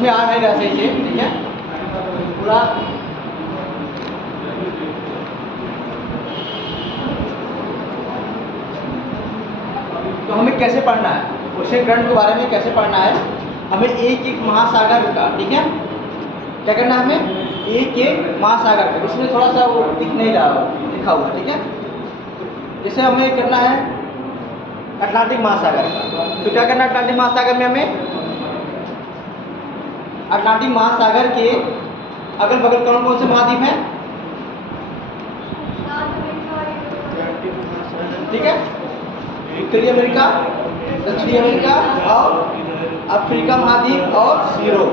इसमें आ नहीं रहा सही से, ठीक है पूरा। तो हमें कैसे पढ़ना है, ओशन करंट के बारे में कैसे पढ़ना है, हमें एक एक महासागर का, ठीक है क्या करना है हमें, एक एक महासागर का। इसमें थोड़ा सा वो दिख नहीं रहा लिखा हुआ, ठीक है। जैसे हमें करना है अटलांटिक महासागर का, तो क्या करना है अटलांटिक महासागर में हमें, अटलांटिक महासागर के अगल बगल कौन कौन से महाद्वीप हैं, ठीक है, उत्तरी अमेरिका, दक्षिणी अमेरिका और अफ्रीका महाद्वीप और यूरोप,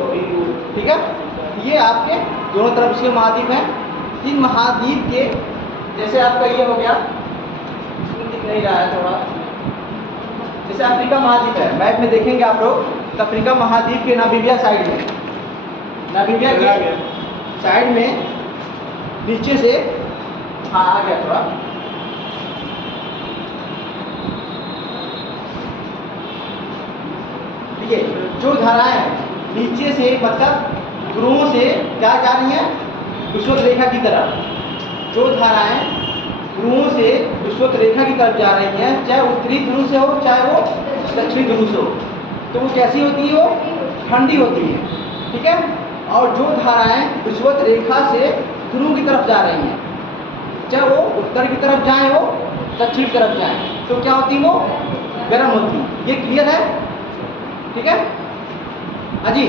ठीक है। ये आपके दोनों तरफ से महाद्वीप हैं। तीन महाद्वीप के, जैसे आपका ये हो गया, दिख नहीं रहा है थोड़ा, जैसे अफ्रीका महाद्वीप है, मैप में देखेंगे आप लोग, तो अफ्रीका महाद्वीप के नामीबिया साइड में, नामीबिया के साइड में नीचे से, हाँ आ गया थोड़ा, ठीक है। जो धाराएं नीचे से मतलब ध्रुवों से क्या जा रही हैं, विषुवत रेखा की तरफ, जो धाराएं ध्रुवों से विषुवत रेखा की तरफ जा रही हैं, चाहे उत्तरी ध्रुव से हो चाहे वो दक्षिणी ध्रुव से हो, तो वो कैसी होती है, वो ठंडी होती है, ठीक है। और जो धाराएं विषुवत रेखा से ध्रुव की तरफ जा रही हैं, चाहे वो उत्तर की तरफ जाएं हो दक्षिण की तरफ जाएं, तो क्या होती है, वो गर्म होती है। ये क्लियर है, ठीक है अजी,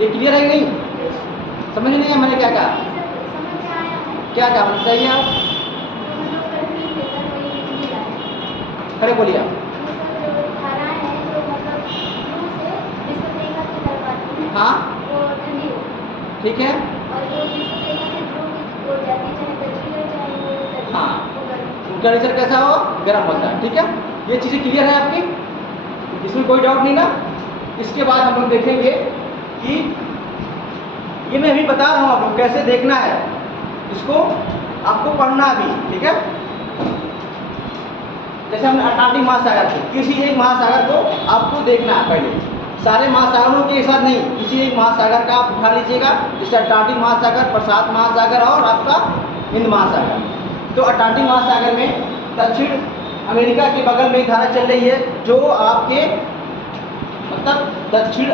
ये क्लियर है कि नहीं, समझ नहीं है मैंने क्या कहा, क्या कहा बताइए आप, खड़े बोलिए आप। हाँ ठीक है, हाँ उनका नेचर कैसा हो, गर्म होता है, ठीक है। ये चीज़ें क्लियर है आपकी, इसमें कोई डाउट नहीं ना। इसके बाद हम लोग देखेंगे कि ये मैं अभी बता रहा हूँ आप लोग कैसे देखना है इसको, आपको पढ़ना भी, ठीक है। जैसे हमने अटलांटिक महासागर थे, किसी एक महासागर को आपको देखना है पहले, सारे महासागरों के साथ नहीं, किसी एक महासागर का आप उठा लीजिएगा, जैसे अटलांटिक महासागर, प्रशांत महासागर और आपका हिंद महासागर। तो अटलांटिक महासागर में दक्षिण अमेरिका के बगल में धारा चल रही है, जो आपके मतलब दक्षिण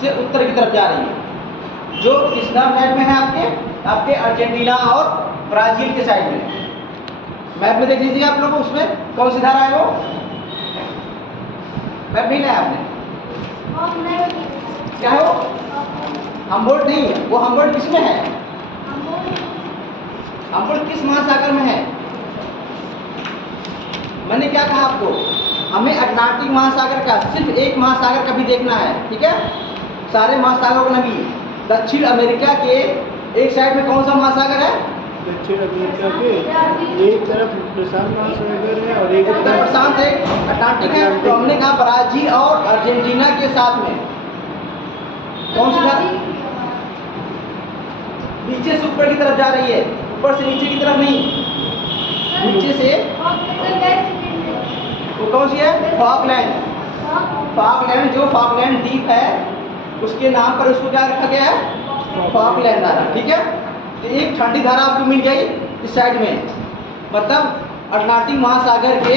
से उत्तर की तरफ जा रही है, जो किस मैप में है आपके अर्जेंटीना और ब्राजील के साइड में। मैप में देख लीजिए आप लोग, उसमें कौन सी धारा है, वो मैप नहीं लाया आपने, क्या है वो, हम्बोल्ट नहीं है, वो हम्बोल्ट किस में है, हम्बोल्ट किस महासागर में है, मैंने क्या कहा आपको, हमें अटलांटिक महासागर का सिर्फ एक महासागर का भी देखना है, ठीक है, सारे महासागरों का नहीं। दक्षिण अमेरिका के एक साइड में कौन सा महासागर है, दक्षिण अमेरिका के एक तरफ प्रशांत महासागर है और एक तरफ प्रशांत, एक अटलांटिक है। तो हमने कहा ब्राजील और अर्जेंटीना के साथ में कौन सी धारा नीचे से ऊपर की तरफ जा रही है, ऊपर से नीचे की तरफ नहीं, नीचे से, वो कौन सी है, फॉकलैंड, फॉकलैंड, जो फॉकलैंड द्वीप है उसके नाम पर उसको क्या रखा गया है, फॉकलैंड धारा, ठीक है। तो एक ठंडी धारा आपको मिल गई इस साइड में, मतलब अटलांटिक महासागर के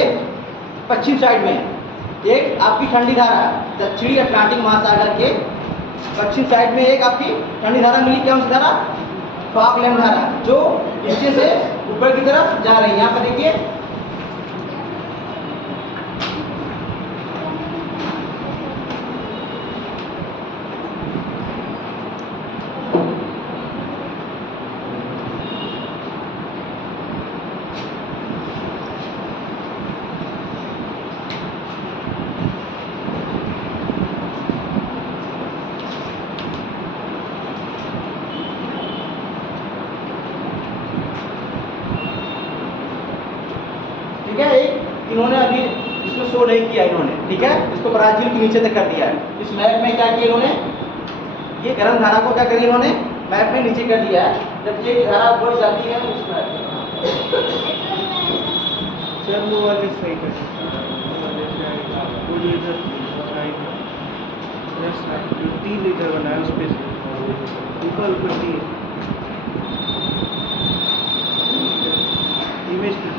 पश्चिम साइड में एक आपकी ठंडी धारा, दक्षिणी अटलांटिक महासागर के पश्चिम साइड में एक आपकी ठंडी धारा मिली, कौन सी धारा, फॉकलैंड धारा, जो नीचे से ऊपर की तरफ जा रही है। यहाँ पर देखिए, ठीक है, एक इन्होंने अभी इसको शो नहीं किया इन्होंने, ठीक है, इसको ब्राजील के नीचे तक कर दिया है। इस मैप में क्या किया इन्होंने, ये गर्म धारा को क्या करिए इन्होंने मैप में नीचे कर दिया है, जब ये धारा बढ़ जाती है उस मैप टी लीटर बनाया उस पे से ऊपर ऊपर टी इमेज पे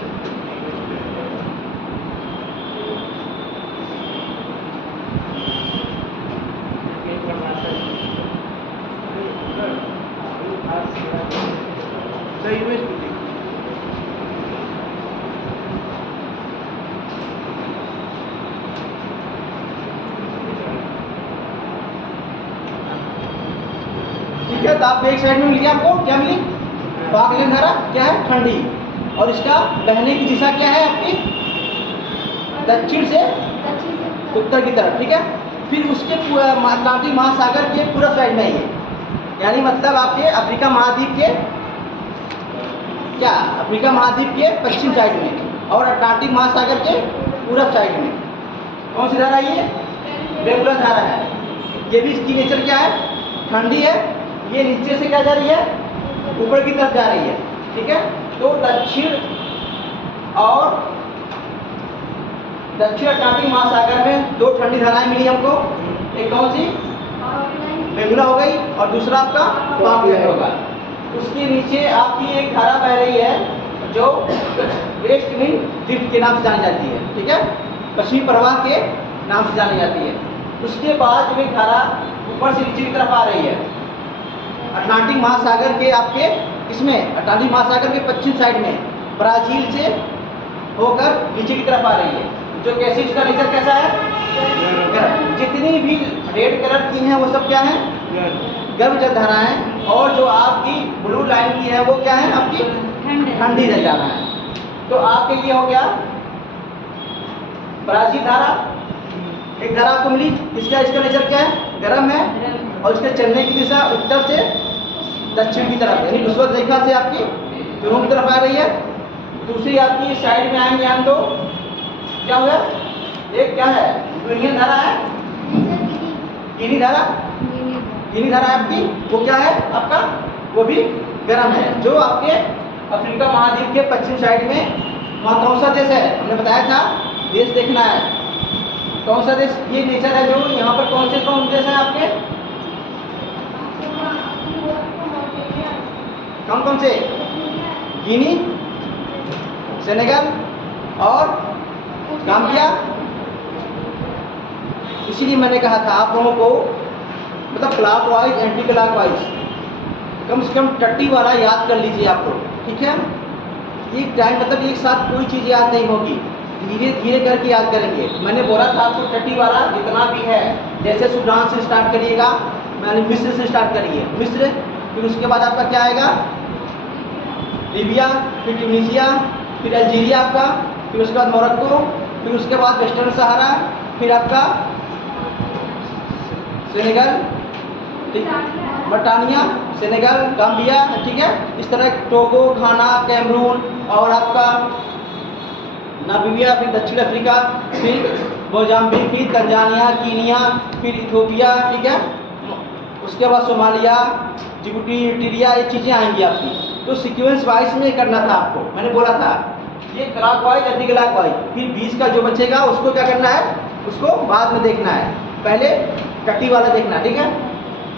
सही इमेज पे देखिए। ठीक है, तो आप एक साइड में मिल गया, आपको क्या मिली? वागलन धारा क्या है? ठंडी। और इसका बहने की दिशा क्या है आपकी? दक्षिण से उत्तर की तरफ। ठीक है, फिर उसके अटलांटिक महासागर के पूर्व साइड में ये, यानी मतलब आपके अफ्रीका महाद्वीप के क्या, अफ्रीका महाद्वीप के पश्चिम साइड में और अटलांटिक महासागर के पूर्व साइड में कौन सी धारा ये? वेमुला धारा है। ये भी इसकी नेचर क्या है? ठंडी है। ये नीचे से क्या जा रही है? ऊपर की तरफ जा रही है। ठीक है, तो दक्षिण अटलांटिक महासागर में दो ठंडी धाराएं मिली हमको। एक कौन सी? वेमुला हो गई, और दूसरा आपका वागलन होगा। उसके नीचे आपकी एक धारा बह रही है जो वेस्ट विंड ड्रिफ्ट के नाम से जानी जाती है। ठीक है, पश्चिमी प्रवाह के नाम से जानी जाती है। उसके बाद जो एक धारा ऊपर से नीचे की तरफ आ रही है, अटलांटिक महासागर के आपके इसमें, अटलांटिक महासागर के पश्चिम साइड में ब्राजील से होकर नीचे की तरफ आ रही है, जो कैसे, उसका नेचर कैसा है? गर्म। जितनी भी रेड कलर की हैं वो सब क्या है? गर्म जल धाराएं। और जो आपकी ब्लू लाइन की है वो क्या है? आपकी ठंडी जल धारा है। तो आपके लिए हो गया ब्राजील धारा, एक धारा आपको मिली। इसका नेचर क्या है? गर्म है, और इसके चलने की दिशा उत्तर से दक्षिण की तरफ, यानी विषुवत रेखा से आपकी पूर्व की तरफ आ रही है। दूसरी आपकी साइड में आएंगे हम तो क्या हो गया? एक क्या है? यूनियन धारा है, गिनी धारा। गिनी धारा आपकी वो क्या है आपका? वो भी गर्म है, जो आपके अफ्रीका महाद्वीप के पश्चिम साइड में। वहाँ कौन सा देश है? हमने बताया था, देश देखना है कौन सा देश। ये नेचर है जो यहाँ पर कौन देश है आपके? कौन से? गिनी, सेनेगल और गाम्बिया। इसीलिए मैंने कहा था आप लोगों को, मतलब clockwise anticlockwise कम से कम 30 वाला याद कर लीजिए आप लोग। ठीक है, एक टाइम मतलब एक साथ कोई चीज़ याद नहीं होगी, धीरे धीरे करके याद करेंगे। मैंने बोला था आपको 30 वाला जितना भी है, जैसे सूडान से स्टार्ट करिएगा, मैंने मिस्र से स्टार्ट करिए, मिस्र, फिर उसके बाद आपका क्या आएगा? लीबिया, फिर ट्यूनीशिया, फिर अल्जीरिया आपका, फिर उसके बाद मोरक्को, फिर उसके बाद वेस्टर्न सहारा, फिर आपका सेनेगल, बर्तानिया, सेनेगल, गाम्बिया। ठीक है, इस तरह टोगो, घाना, कैमरून और आपका नामीबिया, फिर दक्षिण अफ्रीका, फिर मोजाम्बिक, फिर तंजानिया, कीनिया, फिर इथियोपिया। ठीक है, उसके बाद सोमालिया, जिबूटी, इरिट्रिया, ये चीज़ें आएंगी आपकी। तो सीक्वेंस वाइज में करना था आपको, मैंने बोला था ये clock wise anti clock wise. फिर 20 का जो बचेगा उसको क्या करना है? उसको बाद में देखना है, पहले 30 वाला देखना। ठीक है,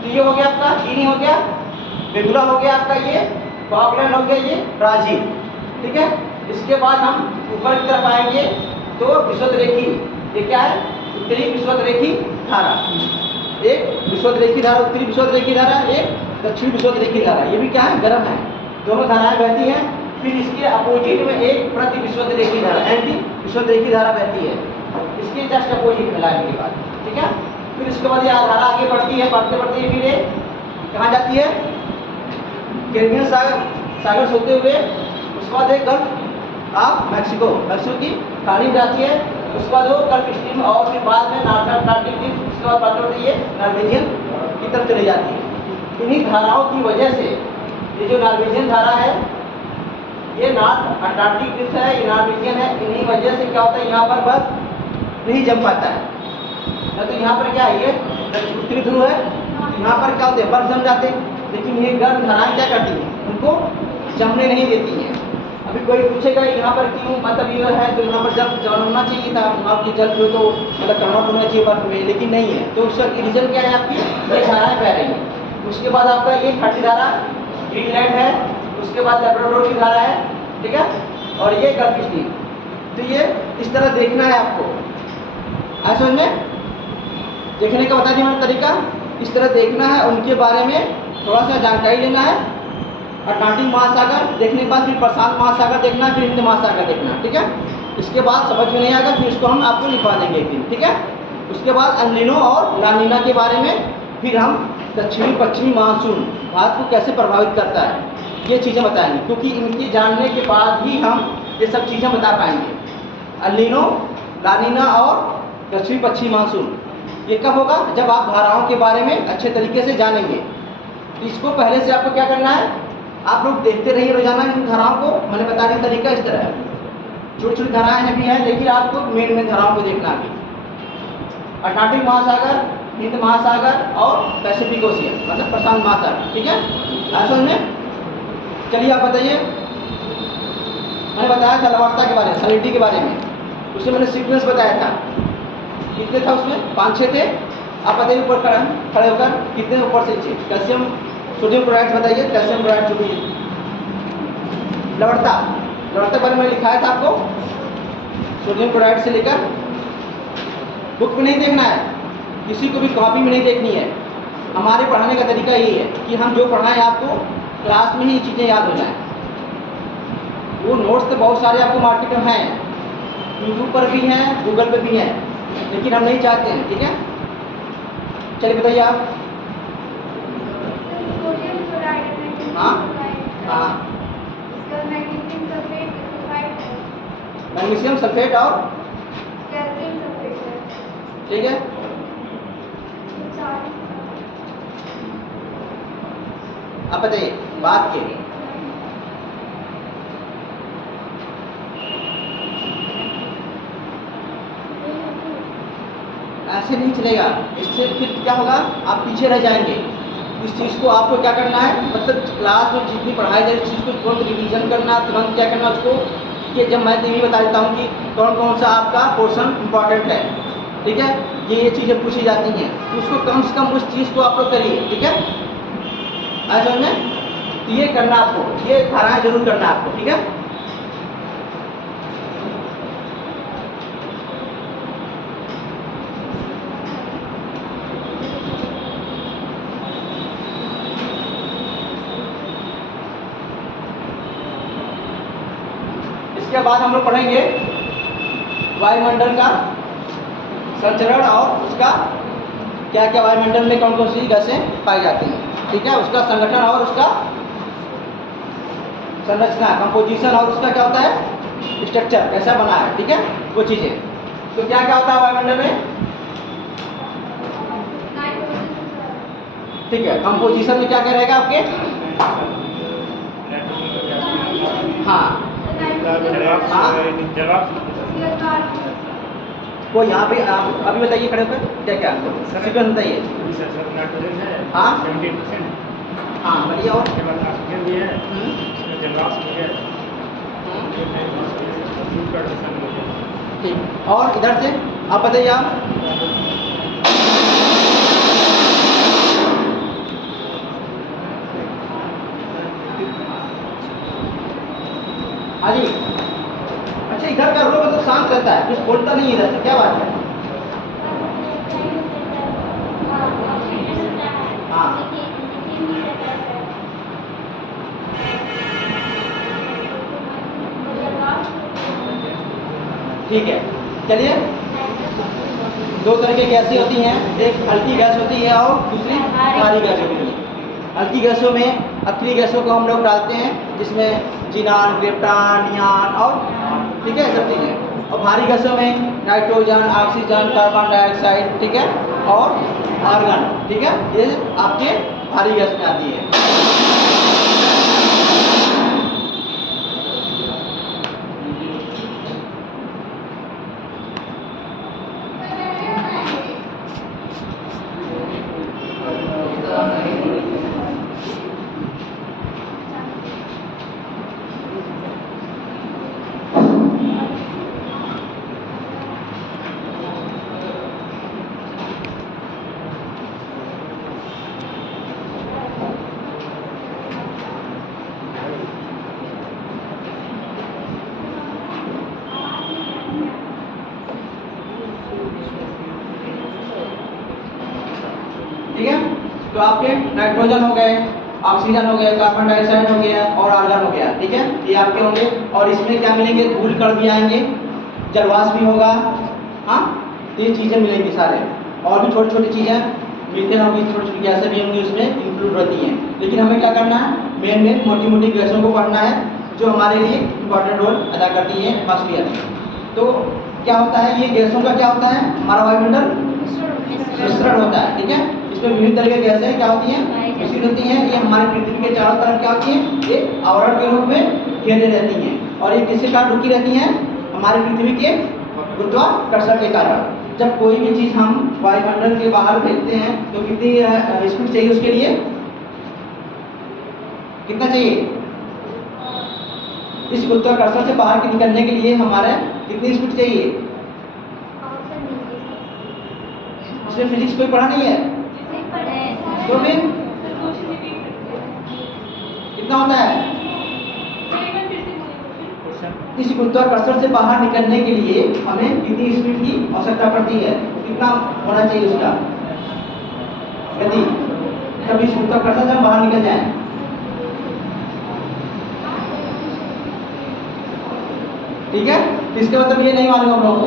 तो ये हो गया आपका गिनी, हो गया वेमुला, हो गया आपका ये फॉकलैंड, हो गया ये ब्राजील। ठीक है, इसके बाद हम ऊपर की तरफ आएंगे तो विषुवत रेखी, ये क्या है? उत्तरी विषुवत रेखी धारा। एक विषुवत रेखी धारा, उत्तरी विषुवत रेखी धारा, एक दक्षिण विषुवत रेखी धारा। ये भी क्या है? गर्म है, दोनों धाराएं बहती हैं। फिर इसके अपोजिट में एक प्रति विषुवत रेखी धारा, एंटी विषुवत रेखी धारा बहती है, इसके जस्ट अपोजिट में लाने के बाद। ठीक है, फिर इसके बाद ये धारा आगे बढ़ती है, बढ़ते बढ़ते फिर ये कहाँ जाती है? कैरिबियन सागर से होते हुए उसके बाद एक गल्फ ऑफ मैक्सिको की खाड़ी जाती है। उसके बाद वो गल्फ स्ट्रीम, और फिर बाद में नॉर्थ अटलांटिक की, उसके बाद बढ़ते बढ़ते ये नॉर्वेजियन की तरफ चली जाती है। इन्हीं धाराओं की वजह से ये जो नॉर्वेजियन धारा है, ये नॉर्थ अटलांटिक डिस्क है, ये नॉर्वेजियन है। इन्हीं वजह से क्या होता है, यहाँ पर बर्फ नहीं जम पाता है। न तो यहाँ पर क्या है, ये उत्तरी ध्रुव है, यहाँ पर क्या होते हैं? बर्फ जम जाते हैं। लेकिन ये गर्म धाराएं क्या करती हैं? उनको जमने नहीं देती हैं। अभी कोई पूछेगा यहाँ पर क्यों मतलब ये है, तो यहाँ पर जब जल होना चाहिए था, आपकी जल जो तो मतलब कन्वर्ट होना चाहिए बर्फ में, लेकिन नहीं है। तो उसका रीजन क्या है, आपकी ये धाराएं बह रही है। उसके बाद आपका ये खड़ी धारा ग्रीनलैंड है, उसके बाद लैब्राडोर की धारा है, ठीक है, और ये गल्फ स्ट्रीम। तो ये इस तरह देखना है आपको, आज समझ में देखने का बता दिया मैंने तरीका। इस तरह देखना है, उनके बारे में थोड़ा सा जानकारी लेना है। अटलांटिक महासागर देखने के बाद फिर प्रशांत महासागर देखना है, फिर हिंद महासागर देखना है, ठीक है। इसके बाद समझ में नहीं आएगा, फिर इसको हम आपको लिखवा देंगे एक दिन, ठीक है। उसके बाद एल नीनो और ला नीना के बारे में फिर हम दक्षिणी पश्चिमी मानसून भारत को कैसे प्रभावित करता है, ये चीज़ें बताएंगे, क्योंकि इनकी जानने के बाद ही हम ये सब चीज़ें बता पाएंगे। एल नीनो, ला नीना और दक्षिणी पश्चिमी मानसून ये कब होगा, जब आप धाराओं के बारे में अच्छे तरीके से जानेंगे। इसको पहले से आपको क्या करना है, आप लोग देखते रहिए रोजाना इन धाराओं को। मैंने बताने का तरीका इस तरह है, छोटी छोटी धाराएं हैं भी हैं, लेकिन आपको मेन धाराओं को देखना है। अटलांटिक महासागर, हिंद महासागर और पैसिफिक ओशियन मतलब प्रशांत महासागर, ठीक है। आज समझ में चलिए, आप बताइए। मैंने बताया था लवणता के बारे में, सैलिनिटी के बारे में, उसमें मैंने सीक्वेंस बताया था। कितने था उसमें, 5-6 थे। आप बताइए ऊपर खड़े होकर कितने ऊपर से नीचे। कैल्शियम सोडियम क्लोराइड बताइए, कैल्शियम क्लोराइड जो भी है। लवणता के बारे में लिखाया था आपको, सोडियम क्लोराइड से लेकर। बुक में नहीं देखना है, किसी को भी कॉपी में नहीं देखनी है। हमारे पढ़ाने का तरीका यही है कि हम जो पढ़ाएं आपको क्लास में ही चीज़ें याद हो जाएं। वो नोट्स तो बहुत सारे आपको मार्केट में हैं, यूट्यूब पर भी हैं, गूगल पर भी हैं, लेकिन हम नहीं चाहते हैं, ठीक है। चलिए बताइए आप। हाँ हाँ, मैग्नीशियम सल्फेट और ठीक है। आप बताइए बात के ऐसे नहीं चलेगा, इससे फिर क्या होगा, आप पीछे रह जाएंगे। इस चीज़ को आपको क्या करना है, मतलब क्लास में जितनी पढ़ाई जाए इस चीज़ को तुरंत रिवीजन करना, तुरंत क्या करना उसको, कि जब मैं ये बता देता हूँ कि कौन कौन सा आपका पोर्शन इंपॉर्टेंट है, ठीक है, ये चीज़ें पूछी जाती हैं, तो उसको कम से कम उस चीज़ को आप लोग करिए, ठीक है। ऐसा में तो ये करना आपको, ये धाराएं जरूर करना आपको, ठीक है। इसके बाद हम लोग पढ़ेंगे वायुमंडल का संचरण और उसका क्या क्या वायुमंडल में कौन कौन सी गैसें पाई जाती हैं, ठीक है, उसका संगठन और उसका संरचना, कंपोजिशन और उसका क्या होता है स्ट्रक्चर, कैसा बना है, ठीक है, वो चीज़ें। तो क्या क्या होता है वायुमंडल में, ठीक है। कंपोजिशन में क्या क्या रहेगा आपके, हाँ वो यहाँ पे आप अभी बताइए खड़े होकर क्या क्या सीक्वेंस बताइए। हाँ हाँ बताइए। और ठीक, और इधर से आप बताइए आप। हाँ जी, अच्छा इधर का रोग तो शांत रहता है, कुछ बोलता नहीं इधर से, क्या बात है। हाँ ठीक है, चलिए। दो तरह की गैसें होती हैं, एक हल्की गैस होती है और दूसरी भारी गैस होती है। हल्की गैसों में अतरी गैसों को हम लोग डालते हैं, जिसमें जिनान, क्रिप्टॉन, नियान और ठीक है सब चीज़ें। और भारी गैसों में नाइट्रोजन, ऑक्सीजन, कार्बन डाइऑक्साइड, ठीक है, और आर्गन, ठीक है, ये आपके भारी गैस में आती है। तो आपके नाइट्रोजन हो गए, ऑक्सीजन हो गया, कार्बन डाइऑक्साइड हो गया और आर्गन हो गया, ठीक है, ये आपके होंगे। और इसमें क्या मिलेंगे, धूल कण भी आएंगे, जलवाष्प भी होगा, हाँ, तो ये चीज़ें मिलेंगी सारे। और भी छोटी छोटी चीज़ें, मीथेन होगी, छोटी छोटी गैसें भी होंगी उसमें इंक्लूड रहती हैं। लेकिन हमें क्या करना है, मेन मोटी मोटी गैसों को पढ़ना है जो हमारे लिए इंपॉर्टेंट रोल अदा करती है एटमॉस्फेयर में। तो क्या होता है, ये गैसों का क्या होता है, हमारा वायुमंडल मिश्रण होता है, ठीक है। इसमें विभिन्न तरह की गैसें क्या होती हैं, मिश्रित होती हैं। ये हमारी पृथ्वी के चारों तरफ क्या होती हैं, ये आवरण के रूप में घेरे रहती हैं। और ये किसके कारण रुकी रहती हैं, हमारी पृथ्वी के गुरुत्वाकर्षण के कारण। जब कोई भी चीज़ हम वायुमंडल के बाहर फेंकते हैं तो कितनी स्पीड चाहिए उसके लिए, कितना चाहिए, इस गुरुत्वाकर्षण से बाहर निकलने के लिए हमारे कितनी स्पीड चाहिए। इसमें फिजिक्स कोई पढ़ा नहीं है तो फिर कितना होता है, इस गुरुत्वाकर्षण से बाहर निकलने के लिए हमें कितनी स्पीड की आवश्यकता पड़ती है, कितना होना चाहिए उसका गति, तब इस गुरुत्वाकर्षण से हम बाहर निकल जाएं। ठीक है, इसका मतलब ये नहीं मालूम हम लोगों को,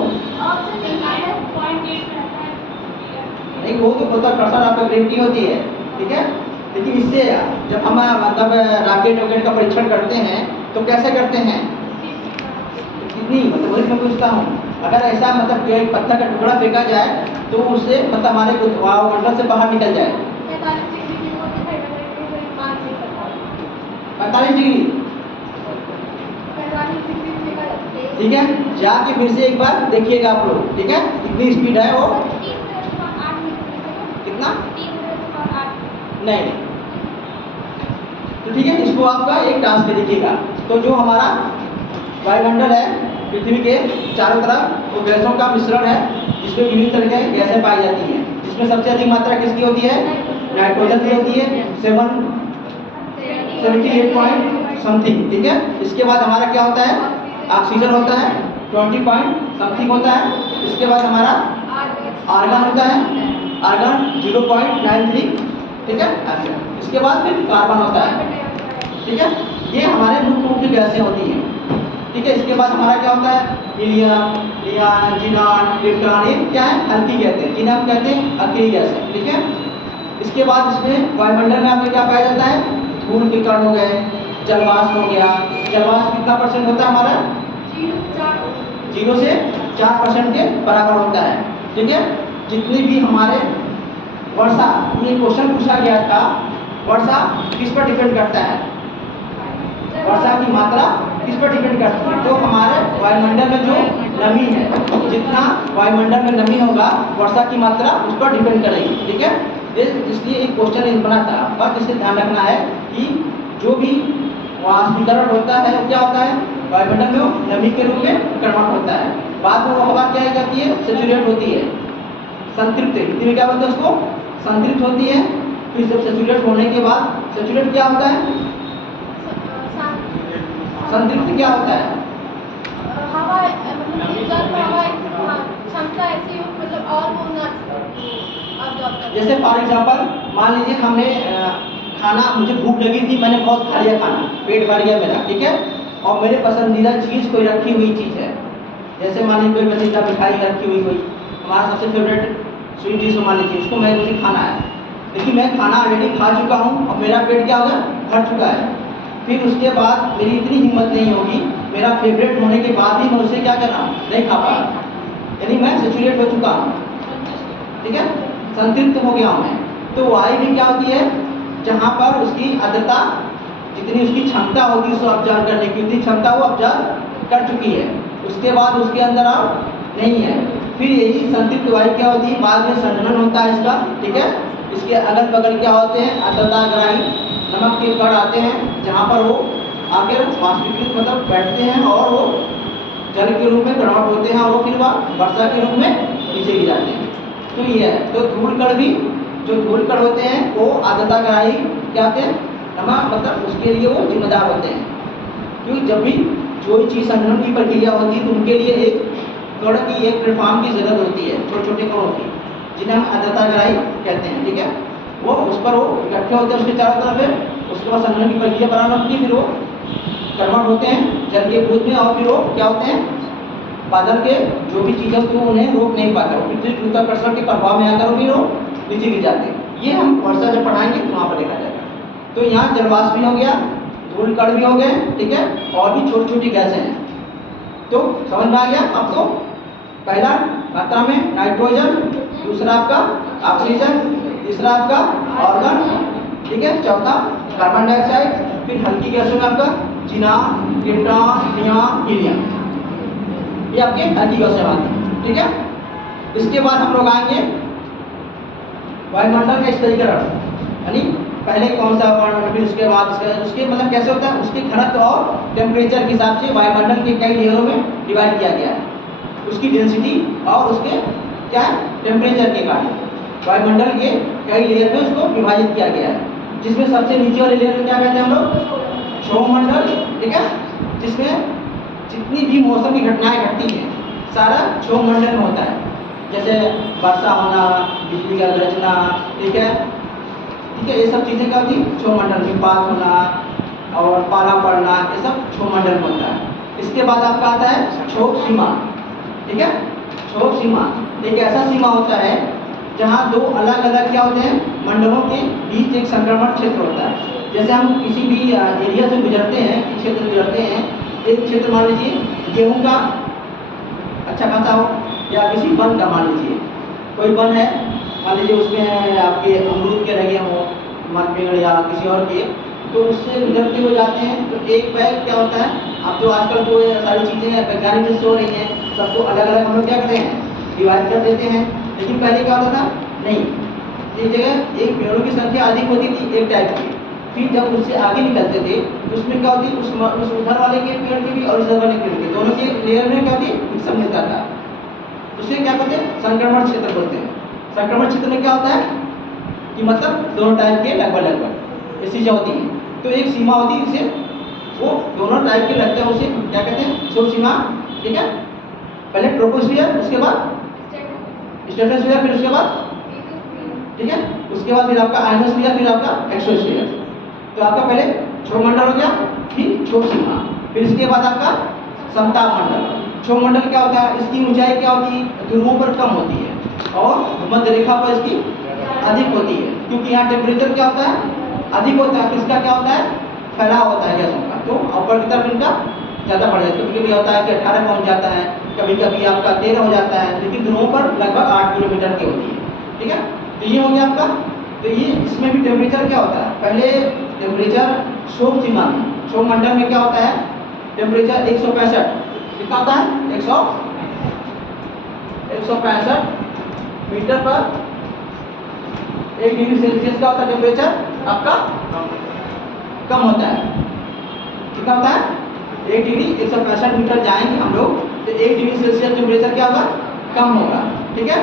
नहीं वो तो गुरुत्वाकर्षण आपका ग्रेविटी होती है, ठीक है। लेकिन इससे जब हम मतलब रॉकेट का परीक्षण करते हैं तो कैसे करते हैं, कितनी, मतलब वही मैं पूछता हूँ, अगर ऐसा मतलब एक पत्थर का टुकड़ा फेंका जाए तो उससे मतलब हमारे वायुमंडल से बाहर निकल जाए 45 डिग्री, ठीक है। जाके फिर से एक बार देखिएगा आप लोग, ठीक है, कितनी स्पीड है वो, कितना, नहीं, तो ठीक है, इसको आपका एक टास्क देखिएगा। तो जो हमारा वायुमंडल है पृथ्वी के चारों तरफ वो गैसों का मिश्रण है जिसमें विभिन्न तरह के गैसें पाई जाती हैं। जिसमें सबसे अधिक मात्रा किसकी होती है, नाइट्रोजन की होती है, 78 पॉइंट समथिंग, ठीक है। इसके बाद हमारा क्या होता है, ऑक्सीजन होता है 20 पॉइंट समथिंग होता है। इसके बाद हमारा आर्गन होता है, आर्गन 0.93, ठीक है। इसके बाद फिर कार्बन होता है, ठीक है। ये हमारे मुख्य गैसें होती हैं, ठीक है। इसके बाद हमारा क्या होता है, हीलियम, नियॉन, जीनॉन, क्रिप्टॉन, ये क्या है, हल्की गैसें हैं, जिन्हें हम कहते हैं अकेली गैसें, ठीक है। इसके बाद इसमें वायुमंडल में आपको क्या पाया जाता है, धूल के कण हो गए, जलवाष्प हो गया। जलवाष्प कितना परसेंट होता है हमारा, 0 से 4% के बराबर होता है, ठीक है। जितनी भी हमारे वर्षा, ये क्वेश्चन पूछा गया था, वर्षा किस पर डिपेंड करता है, वर्षा की मात्रा किस पर डिपेंड करती है, तो हमारे वायुमंडल में जो नमी है, जितना वायुमंडल में नमी होगा वर्षा की मात्रा उस पर डिपेंड करेगी, ठीक है। इसलिए एक क्वेश्चन बना था, बस इसे ध्यान रखना है कि जो भी वाष्पीकरण होता है वो क्या होता है, वायुमंडल में नमी के रूप में कन्वर्ट होता है। बाद में वो हवा क्या जाती है, सेचुरेट होती है, संतृप्त, हिंदी में क्या बोलते हैं उसको, संतृप्त होती है। फिर जब सेचुरेट होने के बाद, सेचुरेट क्या होता है, संतृप्त क्या होता है, हवा क्षमता ऐसी हो, मतलब और वो ना जैसे फॉर एग्जांपल मान लीजिए हमने खाना, मुझे भूख लगी थी, मैंने बहुत खा लिया खाना, पेट भर गया मेरा, ठीक है। और मेरे पसंदीदा चीज़ कोई रखी हुई चीज़ है, जैसे मान लीजिए कोई पसंदीदा मिठाई रखी हुई, कोई हमारा सबसे फेवरेट स्वीट डिश मान लीजिए, उसको मुझे खाना है, लेकिन मैं खाना ऑलरेडी खा चुका हूँ और मेरा पेट क्या होगा, भर चुका है। फिर उसके बाद मेरी इतनी हिम्मत नहीं होगी, मेरा फेवरेट होने के बाद भी मैं उसे क्या कर रहा हूँ, नहीं खा पा रहा, यानी मैं सेचुरेट हो चुका हूँ, ठीक है, संतृप्त हो गया हूँ मैं। तो वायु भी क्या होती है, जहाँ पर उसकी आर्द्रता, जितनी उसकी क्षमता होगी उसको ऑब्जर्व करने की, उतनी क्षमता वो ऑब्जर्व कर चुकी है, उसके बाद उसके अंदर अब नहीं है। फिर यही संतृप्त वायु क्या होती है, बाद में संघनन होता है इसका, ठीक है। इसके अगल बगल क्या होते हैं, आर्द्रताग्राही नमक के कण आते हैं, जहाँ पर वो आकर वाष्पीकृत मतलब बैठते हैं और वो जल के रूप में कन्वर्ट होते हैं और वो फिर वह वर्षा के रूप में नीचे गिराते हैं। तो ये है, तो धूल कण भी, जो धूल कण होते हैं वो आर्द्रताग्राही क्या होते हैं, नमक मतलब उसके लिए वो जिम्मेदार होते हैं। क्योंकि जब भी कोई चीज़ संघनन की प्रक्रिया होती है तो उनके लिए एक कण की, एक प्लेटफॉर्म की जरूरत होती है, छोटे छोटे कणों की, जिन्हें हम आर्द्रताग्राही कहते हैं, ठीक है। वो उस पर वो इकट्ठे होते हैं उसके चारों तरफ है, उसके बाद संघनन की प्रक्रिया प्रारंभ होती है, फिर वो कन्वर्ट होते हैं जल के बूंद में, और फिर वो क्या होते हैं, बादल के जो भी चीज़ें होती है उन्हें रोक नहीं पाता, वो पृथ्वी गुरुत्वाकर्षण के प्रभाव में आकर भी वो नीचे गिर जाते हैं। ये हम वर्षा जब पढ़ाएंगे तो वहाँ पर देखा जाएगा। तो यहाँ जलवाष्प भी हो गया, धूल कण भी हो गए, ठीक है, और भी छोटी छोटी गैसें हैं। तो समझ में आ गया आपको? पहला मात्रा में नाइट्रोजन, दूसरा आपका ऑक्सीजन, तीसरा आपका ऑर्गन, ठीक है, चौथा कार्बन डाइऑक्साइड, फिर हल्की गैसों में आपका जिनान, क्रिप्टॉन, नियॉन, हीलियम, ये आपके हल्की गैसें आती हैं, ठीक है। इसके बाद हम लोग आएंगे वायुमंडल का स्थिरीकरण, यानी पहले कौन सा वायुमंडल, फिर उसके बाद उसके मतलब कैसे होता है, उसके घनत्व और टेम्परेचर के हिसाब से वायुमंडल के कई लेयरों में डिवाइड किया गया है, उसकी डेंसिटी और उसके क्या है टेम्परेचर के कारण वायुमंडल के कई लेयर में उसको विभाजित किया गया है, जिसमें सबसे नीचे वाले लेयर में क्या कहते हैं हम लोग, क्षोभमंडल, ठीक है, जिसमें जितनी भी मौसम की घटनाएं घटती हैं सारा क्षोभमंडल में होता है, जैसे वर्षा होना, बिजली का गरजना, ठीक है, ये सब चीज़ें क्या होती है क्षोभमंडल में, हिमपात होना और पाला पड़ना, ये सब क्षोभमंडल में होता है। इसके बाद आपका आता है क्षोभ सीमा, ठीक है, क्षोभ सीमा एक ऐसा सीमा होता है जहाँ दो अलग अलग क्या होते हैं मंडलों के बीच एक संक्रमण क्षेत्र होता है। जैसे हम किसी भी एरिया से गुजरते हैं, किसी क्षेत्र से गुजरते हैं, एक क्षेत्र मान लीजिए गेहूँ का अच्छा खासा हो, या किसी वन का मान लीजिए, कोई वन है मान लीजिए उसमें आपके अमरूद के लगे हों, मन पेड़ या किसी और के, तो उससे गुजरते हुए जाते हैं तो एक बैग क्या होता है, अब तो आजकल तो ये सारी चीज़ें वैज्ञानिक से हो रही हैं, सबको अलग अलग हम लोग क्या करते हैं डिवाइड कर देते हैं, लेकिन पहले क्या होता था नहीं, एक जगह एक पेड़ों की संख्या अधिक होती थी एक टाइप की, फिर जब उससे आगे निकलते थे तो उसमें क्या होती उस उधर वाले के पेड़ के भी और इधर वाले पेड़ के दोनों के लेयर में क्या होती मिक्सअप मिलता था, उसे क्या कहते हैं संक्रमण क्षेत्र बोलते हैं। संक्रमण क्षेत्र में क्या होता है कि मतलब दोनों टाइप के लगभग ऐसी चीज़ें होती हैं, तो एक सीमा होती है जिसे वो दोनों टाइप के लगते हैं, उसे क्या कहते हैं क्षोभ सीमा, ठीक है। पहले ट्रोपोस्फियर, उसके बाद स्ट्रेटोस्फियर, फिर उसके बाद ठीक है, उसके बाद फिर आपका आयनोस्फियर, फिर आपका एक्सोस्फियर। तो आपका पहले क्षोभमंडल हो गया, फिर क्षोभ सीमा, फिर इसके बाद आपका समताप मंडल। क्षोभमंडल क्या होता है, इसकी ऊंचाई क्या होती है ध्रुवों पर कम होती है और भूमध्य रेखा पर इसकी अधिक होती है, क्योंकि यहाँ टेम्परेचर क्या होता है अधिक होता है, किसका क्या होता है फैलाव होता है गैसों का, तो ऊपर की तरफ इनका ज़्यादा बढ़ जाता है। कभी कभी होता है कि 18 पहुँच जाता है, कभी कभी आपका 13 हो जाता है, लेकिन ध्रुवों पर लगभग 8 किलोमीटर की होती है, ठीक है। तो ये हो गया आपका, तो ये इसमें भी टेम्परेचर क्या होता है, पहले टेम्परेचर क्षोभ सीमा में, क्षोभ मंडल में क्या होता है टेम्परेचर 165 कितना होता है 165 मीटर पर 1 डिग्री सेल्सियस का होता है टेम्परेचर आपका कम होता है, कितना होता है 1 डिग्री 165 मीटर जाएंगे हम लोग तो 1 डिग्री सेल्सियस टेम्परेचर क्या होगा कम होगा, ठीक है।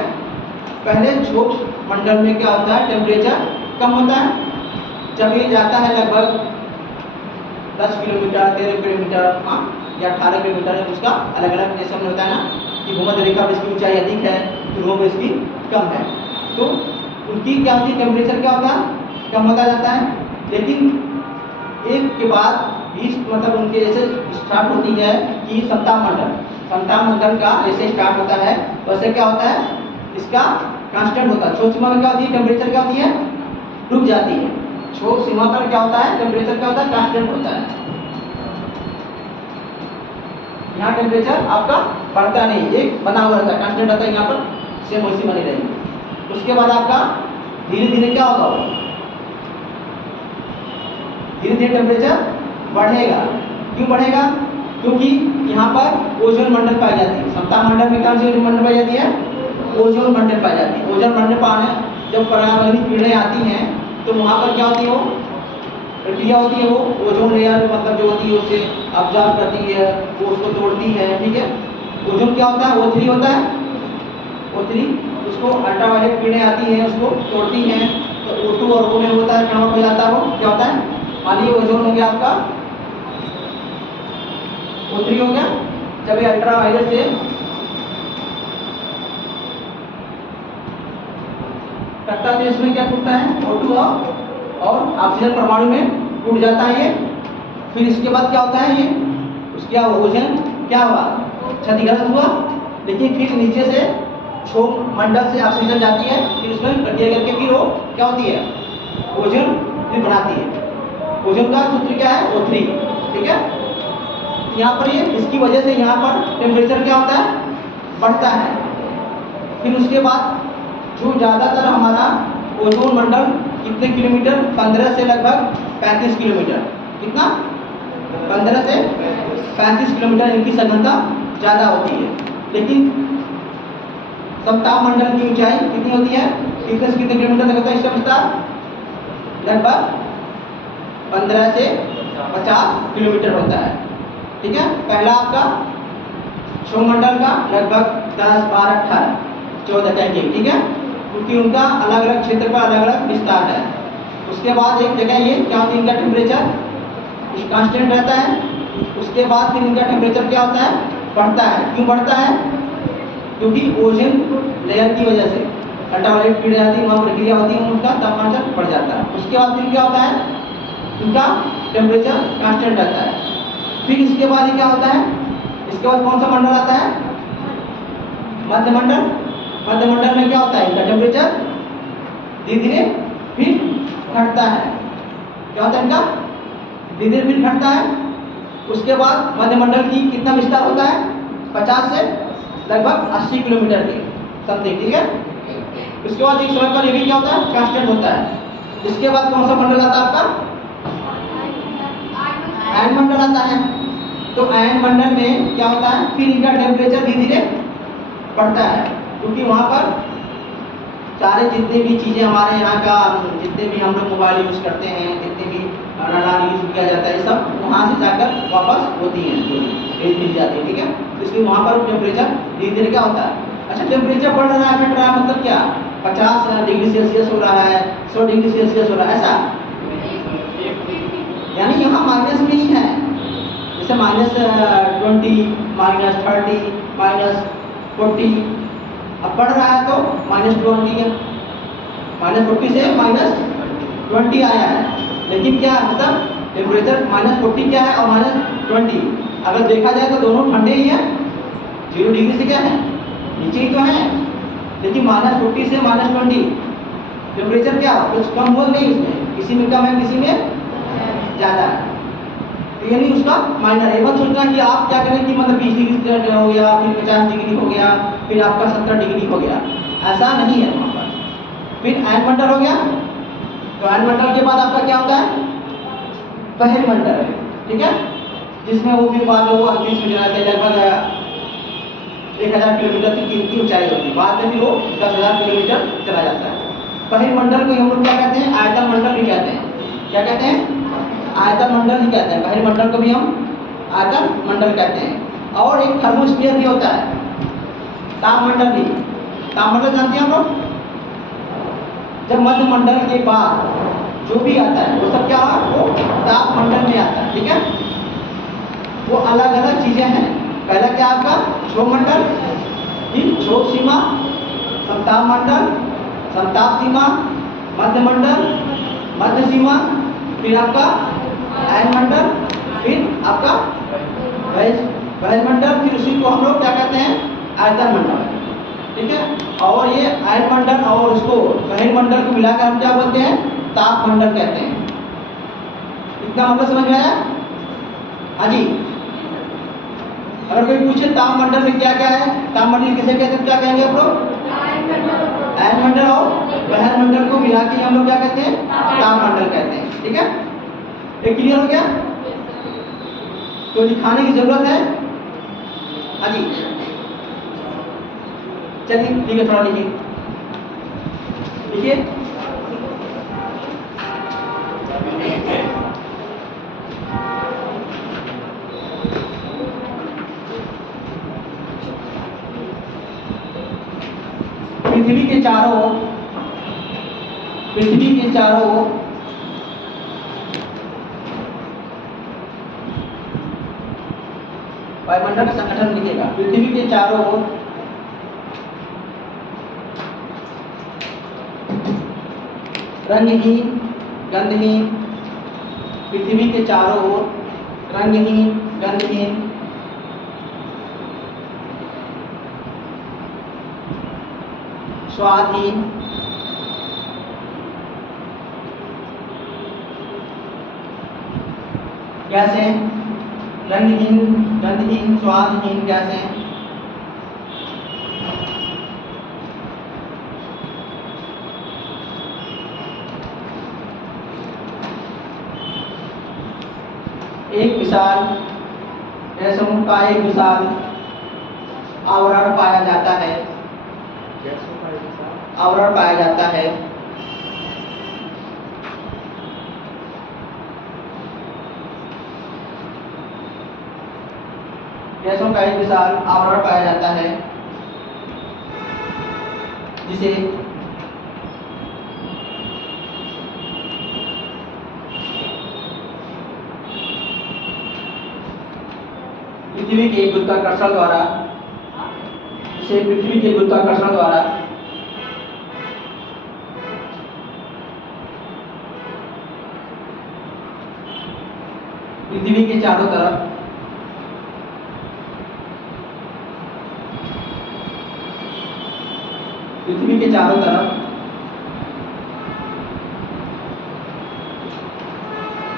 पहले क्षोभ मंडल में क्या होता है टेम्परेचर कम होता है, जब ये जाता है लगभग 10 किलोमीटर 13 किलोमीटर हाँ या 18 किलोमीटर है, उसका अलग अलग जैसे हमने बताया ना कि भूमध्य रेखा पर इसकी ऊंचाई अधिक है, ध्रुवों पर इसकी कम है, तो उनकी क्या होती है टेम्परेचर क्या होता है कम होता जाता है। लेकिन एक के बाद 20 मतलब उनके जैसे स्टार्ट होती है कि समताप मंडल का जैसे स्टार्ट होता है वैसे क्या होता है इसका कांस्टेंट होता है। क्षोभ सीमा में क्या होती है टेम्परेचर क्या होती है रुक जाती है, क्षोभ सीमा पर क्या होता है टेम्परेचर क्या होता है कांस्टेंट होता है। यहाँ टेम्परेचर आपका बढ़ता नहीं, एक बना हुआ रहता है कांस्टेंट रहता है, यहाँ पर सेम वैसी बनी रहेगी। उसके बाद आपका धीरे धीरे क्या होगा धीरे धीरे टेम्परेचर बढ़ेगा। क्यों बढ़ेगा, क्योंकि यहाँ पर ओजोन मंडल पाई जाती है। समताप मंडल में कौन सी मंडल पाई जाती है ओजोन मंडल पाई जाती है। ओजोन मंडल पाने जब पर्यावरणीय किरणें आती हैं तो वहाँ पर क्या होती है वो प्रक्रिया होती है, वो ओजोन लेयर मतलब जो होती है उसे ऑब्जर्व करती है, वो उसको तोड़ती है, ठीक है। ओजोन क्या होता है O3 होता है, O3 उसको अल्ट्रावायलेट किरणें आती हैं उसको तोड़ती हैं, तो O2 और O में होता है कन्वर्ट हो जाता है, वो क्या होता है मान लीजिए ओजोन हो गया आपका O3 हो गया। जब ये अल्ट्रावायलेट से कटता है तो इसमें क्या टूटता है, O2 और ऑक्सीजन परमाणु में टूट जाता है ये। फिर इसके बाद क्या होता है, ये उसका ओजोन क्या हुआ, क्षतिग्रस्त हुआ। लेकिन फिर नीचे से क्षोभ मंडल से ऑक्सीजन जाती है, फिर उसमें प्रक्रिया करके फिर वो क्या होती है, ओजोन फिर बनाती है। ओजोन का सूत्र क्या है, O3, ठीक है। यहाँ पर ये इसकी वजह से यहाँ पर टेम्परेचर क्या होता है, बढ़ता है। फिर उसके बाद जो ज़्यादातर हमारा ओजोन मंडल कितने किलोमीटर, 15 से लगभग 35 किलोमीटर, कितना 15 से 35 किलोमीटर इनकी सघनता ज़्यादा होती है। लेकिन समताप मंडल की ऊंचाई कितनी होती है, कितने किलोमीटर तक होता है इसका विस्तार, लगभग 15 से 50 किलोमीटर होता है, ठीक है। पहला आपका क्षोभमंडल का लगभग 10, 12, 18, 14 कहेंगे, ठीक है, क्योंकि उनका अलग अलग क्षेत्र पर अलग अलग विस्तार है। उसके बाद एक जगह ये क्या होती है, इनका टेम्परेचर कांस्टेंट रहता है। उसके बाद फिर इनका टेम्परेचर क्या होता है, बढ़ता है। क्यों बढ़ता है, क्योंकि ओजोन लेयर की वजह से अल्ट्रावायलेट किरण आती है, वहाँ प्रक्रिया होती है, उनका तापमान बढ़ जाता है। उसके बाद फिर क्या होता है, इनका टेम्परेचर कांस्टेंट रहता है। फिर इसके बाद क्या होता है, इसके बाद कौन सा मंडल आता है, मध्यमंडल। मध्यमंडल में क्या होता है, इनका टेम्परेचर धीरे धीरे फिर घटता है। क्या होता है इनका, धीरे धीरे फिर घटता है। उसके बाद मध्यमंडल की कितना विस्तार होता है, 50 से लगभग 80 किलोमीटर के समथिंग, ठीक है। उसके बाद एक समय पर ये भी क्या होता है, कांस्टेंट होता है। इसके बाद कौन सा मंडल आता है आपका, आयन मंडल आता है। तो आयन मंडल में क्या होता है, फिर इनका टेम्परेचर धीरे धीरे बढ़ता है, क्योंकि वहाँ पर सारे जितने भी चीज़ें हमारे यहाँ का, जितने भी हम लोग मोबाइल यूज़ करते हैं, जितने भी रडार यूज़ किया जाता है, सब वहाँ से जाकर वापस होती हैं, जो रेंज मिल जाती है, ठीक है। इसलिए वहाँ पर टेम्परेचर धीरे धीरे क्या होता है, अच्छा टेम्परेचर बढ़ रहा है, घट रहा है, मतलब क्या, 50 डिग्री सेल्सियस हो रहा है, 100 डिग्री सेल्सियस हो रहा है, ऐसा यानी यहाँ माइनस में ही है। जैसे -20, -30, -40, अब बढ़ रहा है तो -20 है, -40 से -20 आया है। लेकिन क्या मतलब टेम्परेचर -40 क्या है और -20, अगर देखा जाए तो दोनों ठंडे ही हैं। 0 डिग्री से क्या है, नीचे ही तो है। लेकिन -40 से -20 टेम्परेचर क्या कुछ कम हुआ नहीं, इसमें किसी में कम है, किसी में ज़्यादा है। तो यानी उसका माइनर है। मत सोचना कि आप क्या करें कि मतलब 20 डिग्री हो गया, फिर 50 डिग्री हो गया, फिर आपका 70 डिग्री हो गया, ऐसा नहीं है वहाँ पर। फिर आयन मंडल हो गया, तो आयन मंडल के बाद आपका क्या होता है, बहिर्मंडल मंडल, ठीक है, जिसमें वो फिर बाद में वो अंतरिक्ष में चला जाता है, लगभग 1000 किलोमीटर तक की ऊंचाई होती है, बाद में भी वो 10,000 किलोमीटर चला जाता है। बहिर्मंडल को हम लोग क्या कहते हैं, आयतन मंडल भी कहते हैं। क्या कहते हैं, आयतन मंडल ही कहते हैं। बहिर्मंडल को भी हम आयतन मंडल कहते हैं। और एक थर्मोस्फीयर भी होता है, तापमंडल भी। तापमंडल जानते हैं हम लोग, जब मध्यमंडल के बाद जो भी आता है वो सब क्या है, वो तापमंडल में आता है, ठीक है। वो अलग अलग चीजें हैं। पहला क्या आपका क्षोभमंडल, फिर क्षोभ सीमा, समताप मंडल, समताप सीमा, मध्यमंडल, मध्य सीमा, फिर आपका आयन मंडल, फिर आपका बहिर्मंडल, फिर उसी को हम लोग क्या कहते हैं, आयतन मंडल, ठीक है। और ये आयन मंडल और उसको बहिर्मंडल को मिलाकर हम क्या बोलते हैं, तापमंडल कहते हैं। इतना मतलब समझ में आया, हाँ जी। अगर कोई पूछे तापमंडल में क्या क्या है, तापमंडल किसे कहते हैं, क्या कहेंगे आप लोग, आयन मंडल और बहिर्मंडल को मिला के हम लोग क्या कहते हैं, तापमंडल कहते हैं, ठीक है। ये क्लियर हो गया, तो लिखाने की जरूरत है, हाँ जी। चलिए ठीक है, थोड़ा लिखिए, लिखिए। पृथ्वी के चारों ओर, पृथ्वी के चारों ओर वायुमंडल का संगठन लिखेगा। पृथ्वी के चारों ओर रंगहीन, गंधहीन, पृथ्वी के चारों ओर रंगहीन, गंधहीन, स्वादहीन, गैसें, रंगहीन, गंधहीन, स्वादहीन गैसें, एक विशाल गैसों का एक विशाल आवरण पाया जाता है, गैसों का एक विशाल आवरण पाया जाता है। गैसों का एक विशाल आवरण पाया जाता है जिसे पृथ्वी के गुरुत्वाकर्षण द्वारा पृथ्वी के गुरुत्वाकर्षण द्वारा पृथ्वी के चारों तरफ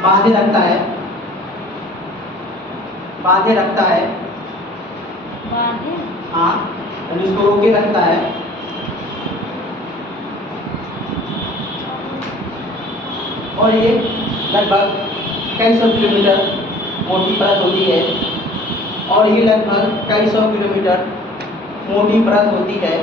बांधे रखता है, बांधे रखता है, हाँ, और इसको रोके रखता है। और ये लगभग कई सौ किलोमीटर मोटी परत होती है, और ये लगभग कई सौ किलोमीटर मोटी परत होती है।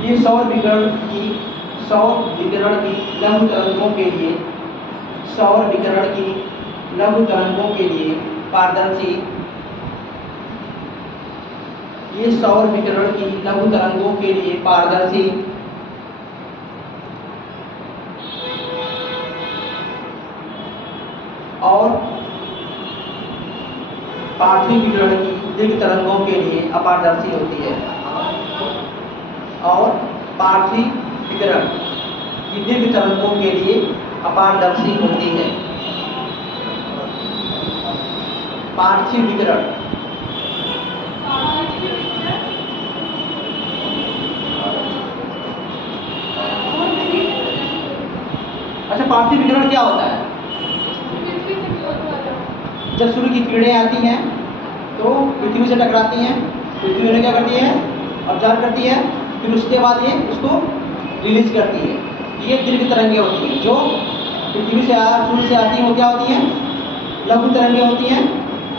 ये सौर विकिरण की लघु तरंगों के लिए सौर विकिरण की लघु तरंगों के लिए पारदर्शी ये सौर विकिरण की लघु तरंगों के लिए पारदर्शी और पार्थिव विकिरण की दीर्घ तरंगों के लिए अपारदर्शी होती है। और पार्थिव विकिरण की दीर्घ तरंगों के लिए अपारदर्शी होती है। पार्थिव विकिरण अच्छा, पार्थिव विकिरण क्या होता है? जब सूर्य की किरणें आती हैं तो पृथ्वी से टकराती हैं, पृथ्वी उन्हें क्या करती है? ऑब्जर्व करती है, फिर उसके बाद ये उसको रिलीज करती है। ये दीर्घ तरंगें होती हैं जो पृथ्वी से सूर्य से आती हैं, वो क्या होती हैं? लघु तरंगें होती हैं।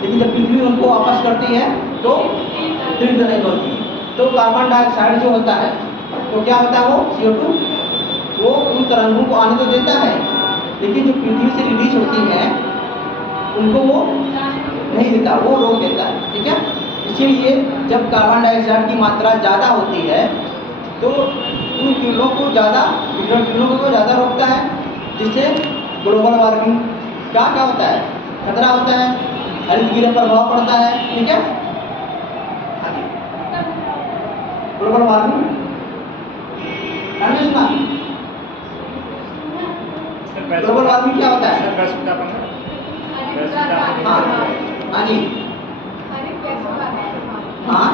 लेकिन जब पृथ्वी उनको वापस करती है तो दीर्घ तरंगें होती हैं। तो कार्बन डाइऑक्साइड जो होता है तो क्या होता है? वो CO2 वो उन तरंगों को आने तो देता है, लेकिन जो पृथ्वी से रिलीज होती हैं उनको वो नहीं देता, वो रोक देता है। ठीक है, इसीलिए जब कार्बन डाइऑक्साइड की मात्रा ज़्यादा होती है तो उन किरणों को ज़्यादा रोकता है, जिससे ग्लोबल वार्मिंग का क्या होता है? खतरा होता है, हरित गृह प्रभाव पड़ता है। ठीक है, ग्लोबल वार्मिंग सुना? ग्लोबल वार्मिंग क्या होता है? हाँ हाँ जी, हाँ,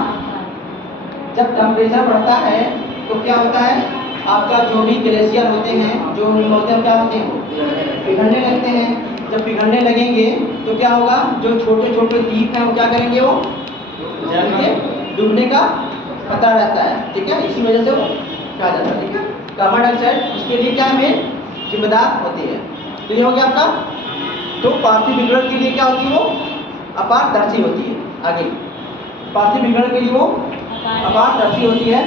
जब टेम्परेचर बढ़ता है तो क्या होता है? आपका जो भी ग्लेशियर होते हैं, जो हिमोग्लोबिन क्या होते हैं? पिघलने लगते हैं। जब पिघलने लगेंगे तो क्या होगा? जो छोटे छोटे द्वीप हैं वो क्या करेंगे? वो उनके डूबने का खतरा रहता है। ठीक है, इसी वजह से वो कहा जाता है। ठीक है, कार्बन डाइऑक्साइड उसके लिए क्या है? जिम्मेदार होती है। तो ये हो गया आपका। तो पार्थिव विकिरण के लिए क्या होती है? वो अपारदर्शी होती है। आगे पार्थिव विकिरण के लिए वो अपारदर्शी होती है।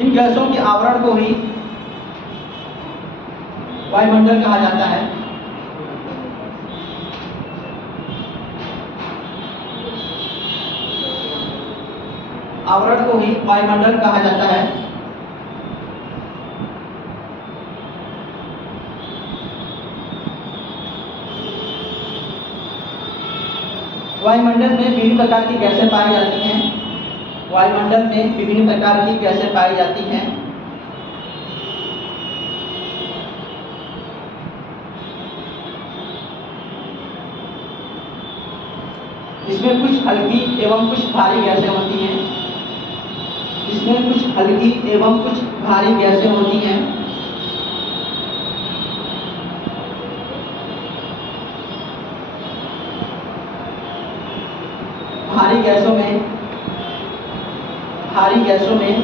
इन गैसों के आवरण को ही वायुमंडल कहा जाता है। आवरण को ही वायुमंडल कहा जाता है। वायुमंडल में विभिन्न प्रकार की गैसें पाई जाती हैं। वायुमंडल में विभिन्न प्रकार की गैसें पाई जाती हैं। इसमें कुछ हल्की एवं कुछ भारी गैसें होती हैं। इसमें कुछ हल्की एवं कुछ भारी गैसें होती हैं। भारी गैसों में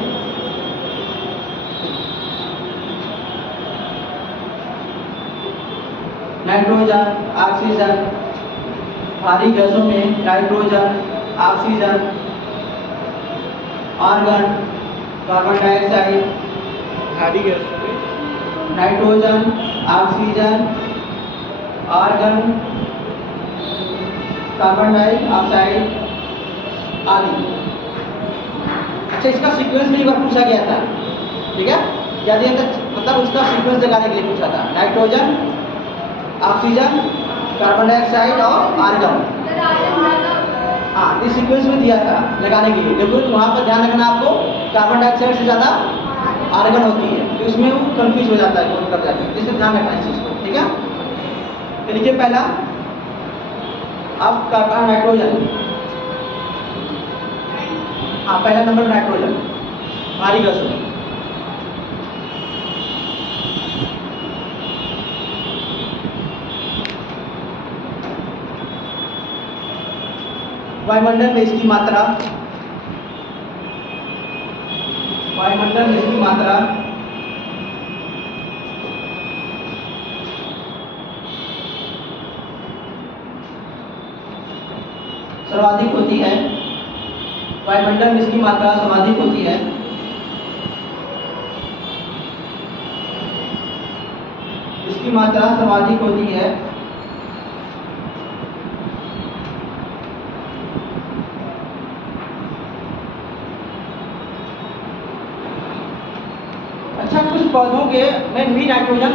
नाइट्रोजन, ऑक्सीजन, भारी गैसों में nitrogen, oxygen, argon, carbon dioxide, भारी गैसों में nitrogen, oxygen, argon, carbon dioxide आदि। अच्छा, इसका सीक्वेंस भी एक बार पूछा गया था, ठीक है, क्या दिया था, मतलब उसका सीक्वेंस लगाने के लिए पूछा था। नाइट्रोजन, ऑक्सीजन, कार्बन डाइऑक्साइड और आर्गन, हाँ, इस सीक्वेंस में दिया था लगाने के लिए। लेकिन वहाँ पर ध्यान रखना आपको, कार्बन डाइऑक्साइड से ज़्यादा आर्गन होती है, तो इसमें वो कंफ्यूज हो जाता है, कौन कर जाता है, इसमें ध्यान रखना इस चीज़ को, ठीक है। तो देखिए पहला, अब कार्बन नाइट्रोजन, हाँ, पहला नंबर नाइट्रोजन, भारी गैसों में। वायुमंडल में इसकी मात्रा, वायुमंडल में इसकी मात्रा सर्वाधिक होती है। वायुमंडल में इसकी मात्रा सर्वाधिक होती है। इसकी मात्रा सर्वाधिक होती है। अच्छा, कुछ पौधों के में भी नाइट्रोजन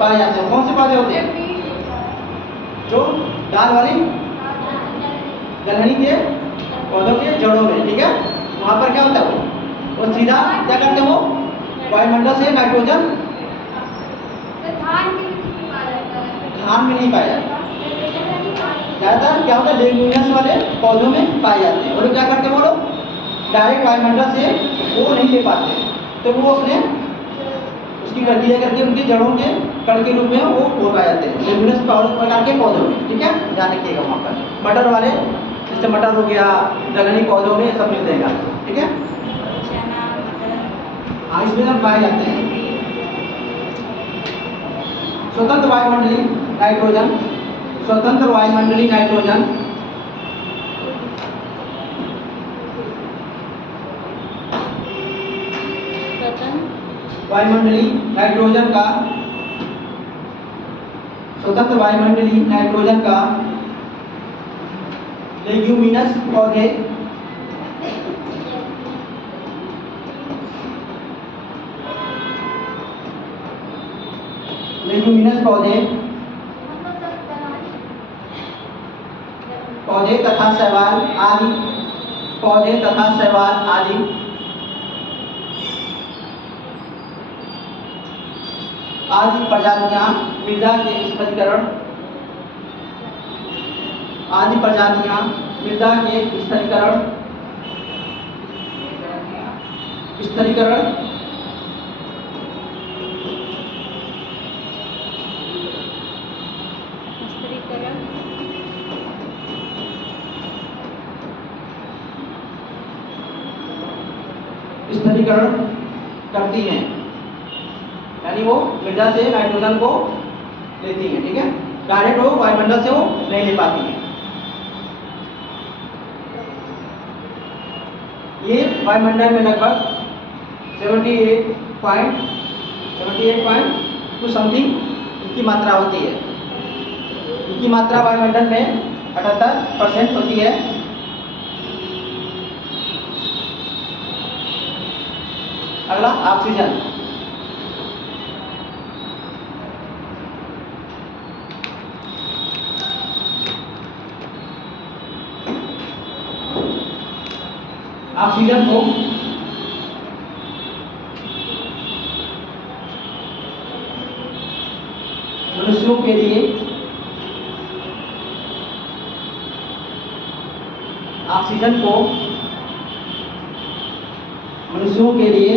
पाए जाते हैं। कौन से पौधे होते हैं? जो डाल वाली दलहनी के पौधों के जड़ों में, ठीक है, वहाँ पर क्या होता है, वो सीधा क्या करते हैं, वो वायुमंडल से नाइट्रोजन धान में नहीं पाया जाता। ज़्यादातर क्या होता है, लेग्यूमिनस वाले पौधों में पाए जाते हैं। और क्या करते हैं वो लोग, डायरेक्ट वायुमंडल से वो नहीं ले पाते, तो वो अपने उसकी प्रक्रिया करके उनकी जड़ों के कण के रूप में वो पाए जाते हैं लेग्यूमिनस प्रकार के पौधों में, ठीक है, ध्यान रखिएगा। वहाँ पर मटर वाले, जैसे मटर हो गया, दलहनी पौधों में सब मिल जाएगा, ठीक है, हाँ, इसमें सब पाए जाते हैं। स्वतंत्र वायुमंडलीय नाइट्रोजन, स्वतंत्र वायुमंडलीय नाइट्रोजन, वायुमंडलीय नाइट्रोजन का, स्वतंत्र वायुमंडलीय नाइट्रोजन का लेग्यूमिनस पौधे, लेग्यूमिनस पौधे तथा शैवाल आदि, पौधे तथा शैवाल आदि आदि प्रजातियां मृदा के स्थिरीकरण, आदि प्रजातियां मृदा के स्थिरीकरण स्थिरीकरण करती हैं, यानी वो मृदा से नाइट्रोजन को लेती हैं, ठीक है, डायरेक्ट वो वायुमंडल से वो नहीं ले पाती हैं। ये वायुमंडल में लगभग 78.2 समथिंग इनकी मात्रा होती है। इनकी मात्रा वायुमंडल में 78% होती है। अगला ऑक्सीजन, ऑक्सीजन को मनुष्यों के लिए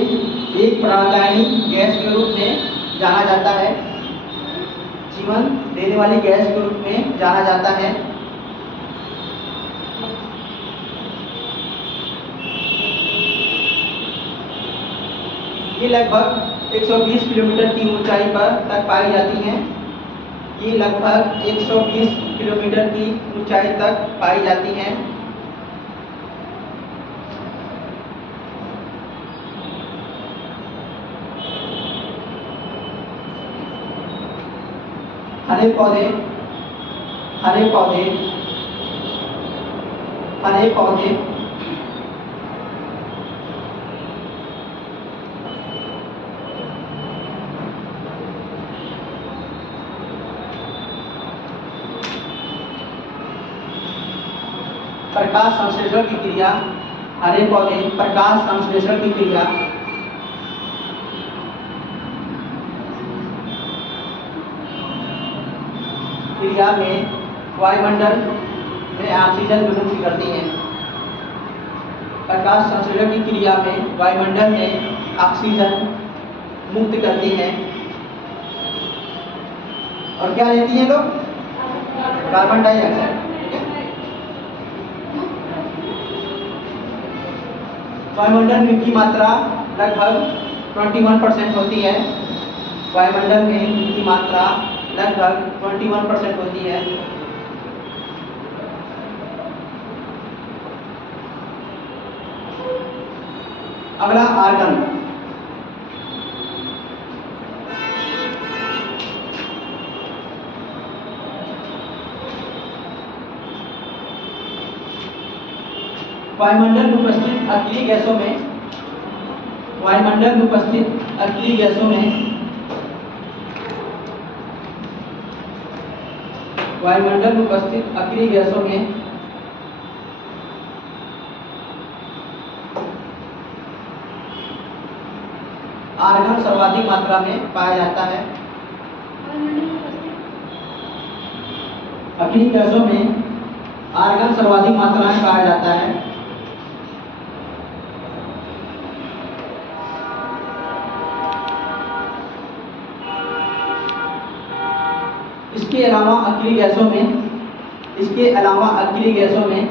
एक प्राणदायी गैस के रूप में जाना जाता है, जीवन देने वाली गैस के रूप में जाना जाता है। ये लगभग 120 किलोमीटर की ऊंचाई पर तक पाई जाती हैं। ये लगभग 120 किलोमीटर की ऊंचाई तक पाई जाती हैं। हरे पौधे प्रकाश संश्लेषण की क्रिया, हरे पौधे प्रकाश संश्लेषण की क्रिया में वायुमंडल में ऑक्सीजन विमुक्त करती हैं। प्रकाश संश्लेषण की क्रिया में वायुमंडल में ऑक्सीजन मुक्त करती हैं। और क्या लेती हैं लोग? Carbon dioxide. वायुमंडल में की मात्रा लगभग 21% होती है। वायुमंडल में की मात्रा लगभग 21% होती है। अगला आर्गन। वायुमंडल में उपस्थित अक्रिय गैसों में वायुमंडल में उपस्थित अक्रिय गैसों में वायुमंडल में उपस्थित अक्रिय गैसों में आर्गन सर्वाधिक मात्रा में पाया जाता है। अक्रिय गैसों में आर्गन सर्वाधिक मात्रा में पाया जाता है। इसके अलावा अक्रिय गैसों में